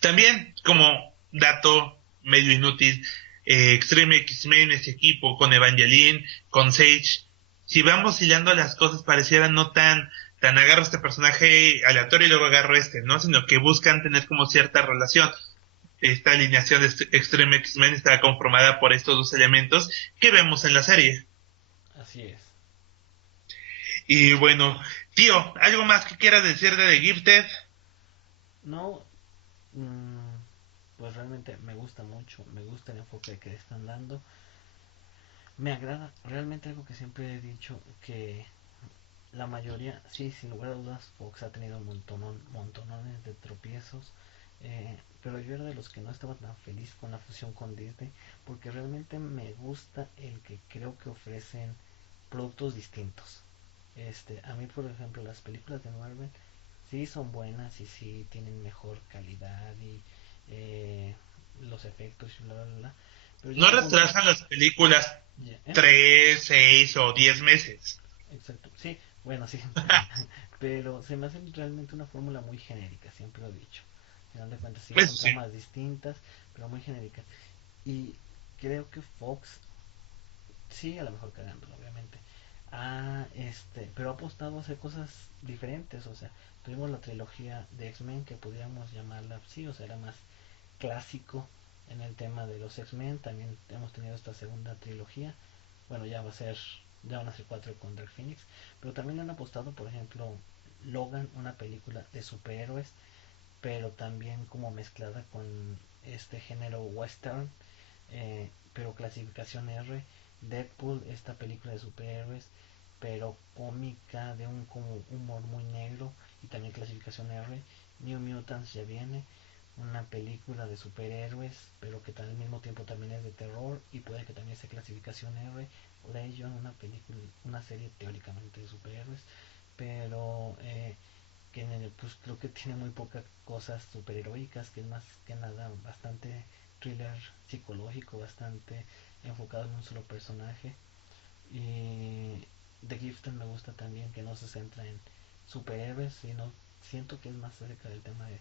también, como dato medio inútil, Extreme X-Men, ese equipo, con Evangeline, con Sage, si vamos hilando las cosas parecieran no tan agarro este personaje aleatorio y luego agarro este, ¿no? Sino que buscan tener como cierta relación. Esta alineación de Extreme X-Men está conformada por estos dos elementos que vemos en la serie. Así es. Y bueno, tío, ¿algo más que quieras decir de The Gifted? No, mmm, pues realmente me gusta mucho, me gusta el enfoque que le están dando. Me agrada, realmente algo que siempre he dicho, que la mayoría, sí, sin lugar a dudas, Fox ha tenido montonones de tropiezos, pero yo era de los que no estaba tan feliz con la fusión con Disney, porque realmente me gusta el que creo que ofrecen productos distintos. A mí, por ejemplo, las películas de Marvel sí son buenas y sí tienen mejor calidad y los efectos y bla bla bla, pero llega No un punto, retrasan las películas ¿eh? 3, 6 o 10 meses. Exacto, sí, bueno, sí, pero se me hace realmente una fórmula muy genérica, siempre lo he dicho. final de cuentas sí Eso son sí. tramas distintas, pero muy genéricas. Y creo que Fox sí, a lo mejor cagándolo, obviamente. Pero ha apostado a hacer cosas diferentes, o sea, tuvimos la trilogía de X-Men que podríamos llamarla, sí, o sea, era más clásico en el tema de los X-Men. También hemos tenido esta segunda trilogía. Bueno, ya van a ser cuatro con Dark Phoenix, pero también han apostado, por ejemplo, Logan, una película de superhéroes, pero también como mezclada con este género western, pero clasificación R. Deadpool, esta película de superhéroes, pero cómica, de un como humor muy negro, y también clasificación R. New Mutants ya viene, una película de superhéroes, pero que al mismo tiempo también es de terror y puede que también sea clasificación R. Legion, una película, una serie teóricamente de superhéroes, pero que pues creo que tiene muy pocas cosas superheroicas, que es más que nada bastante thriller psicológico, bastante enfocado en un solo personaje. Y The Gifted me gusta también, que no se centra en superhéroes, sino siento que es más acerca del tema de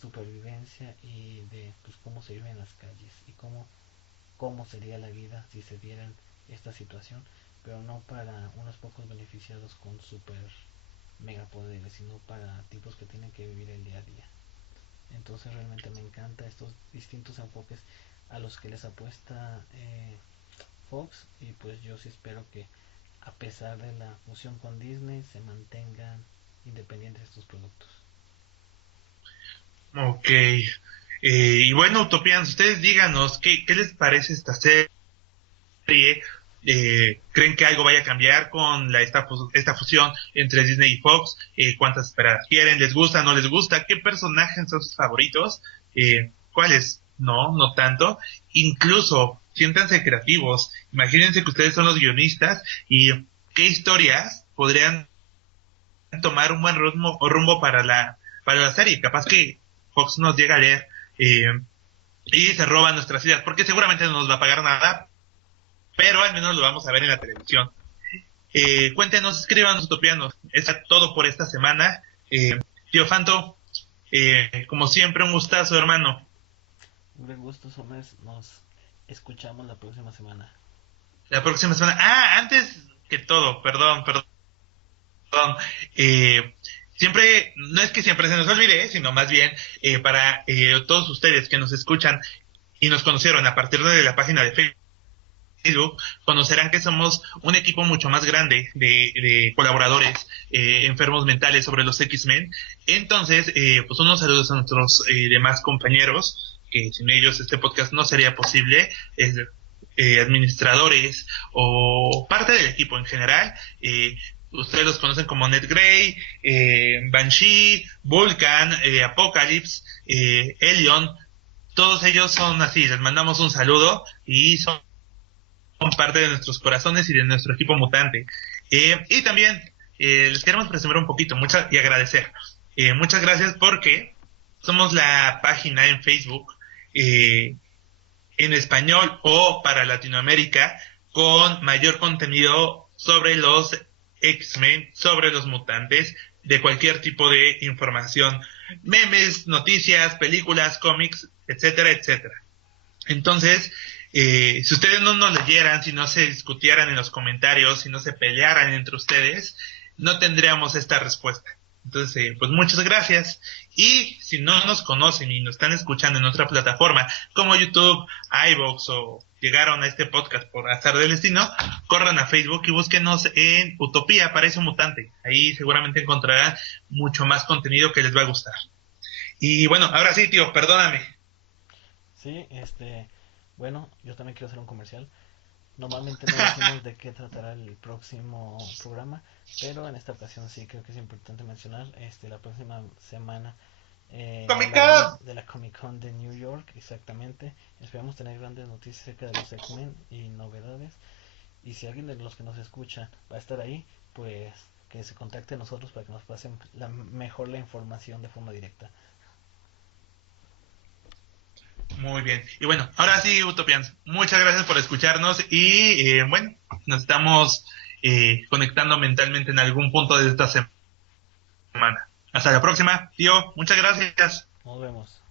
supervivencia y de pues cómo se vive en las calles y cómo sería la vida si se dieran esta situación, pero no para unos pocos beneficiados con super megapoderes, sino para tipos que tienen que vivir el día a día. Entonces realmente me encanta estos distintos enfoques a los que les apuesta Fox, y pues yo sí espero que a pesar de la fusión con Disney se mantengan independientes estos productos. Ok. Y bueno, Utopians, ustedes díganos, ¿qué les parece esta serie? ¿Creen que algo vaya a cambiar con esta fusión entre Disney y Fox? ¿Cuántas esperadas quieren? ¿Les gusta? ¿No les gusta? ¿Qué personajes son sus favoritos? ¿Cuáles? No, no tanto. Incluso, siéntanse creativos. Imagínense que ustedes son los guionistas y qué historias podrían tomar un buen rumbo para la serie. Capaz que Fox nos llega a leer eh, y se roba nuestras ideas, porque seguramente no nos va a pagar nada, pero al menos lo vamos a ver en la televisión. Cuéntenos, escríbanos, utopianos. Está todo por esta semana. Tío Fanto, como siempre, un gustazo, hermano. Un gran gusto, Somers. Nos escuchamos la próxima semana. La próxima semana. Antes que todo, perdón. Eh, Siempre, no es que siempre se nos olvide, sino más bien para todos ustedes que nos escuchan y nos conocieron a partir de la página de Facebook, conocerán que somos un equipo mucho más grande de colaboradores enfermos mentales sobre los X-Men. Entonces, pues unos saludos a nuestros demás compañeros, que sin ellos este podcast no sería posible, administradores o parte del equipo en general. Ustedes los conocen como Ned Grey, Banshee, Vulcan, Apocalypse, Elion. Todos ellos son así, les mandamos un saludo y son parte de nuestros corazones y de nuestro equipo mutante. Y también les queremos presumir un poquito y agradecer. Muchas gracias porque somos la página en Facebook en español o para Latinoamérica con mayor contenido sobre los X-Men, sobre los mutantes, de cualquier tipo de información, memes, noticias, películas, cómics, etcétera, etcétera. Entonces, si ustedes no nos leyeran, si no se discutieran en los comentarios, si no se pelearan entre ustedes, no tendríamos esta respuesta. Entonces, pues muchas gracias. Y si no nos conocen y nos están escuchando en otra plataforma como YouTube, iVoox o llegaron a este podcast por azar del destino, corran a Facebook y búsquenos en Utopía Paraíso Mutante. Ahí seguramente encontrarán mucho más contenido que les va a gustar. Y bueno, ahora sí, tío, perdóname. Sí, bueno, yo también quiero hacer un comercial. Normalmente no decimos de qué tratará el próximo programa, pero en esta ocasión sí creo que es importante mencionar, la próxima semana Comic hablaremos Con. de la Comic Con de New York, exactamente. Esperamos tener grandes noticias acerca de los X-Men y novedades. Y si alguien de los que nos escucha va a estar ahí, pues que se contacte a nosotros para que nos pasen mejor la información de forma directa. Muy bien. Y bueno, ahora sí, Utopians, muchas gracias por escucharnos y bueno, nos estamos conectando mentalmente en algún punto de esta semana. Hasta la próxima, tío. Muchas gracias. Nos vemos.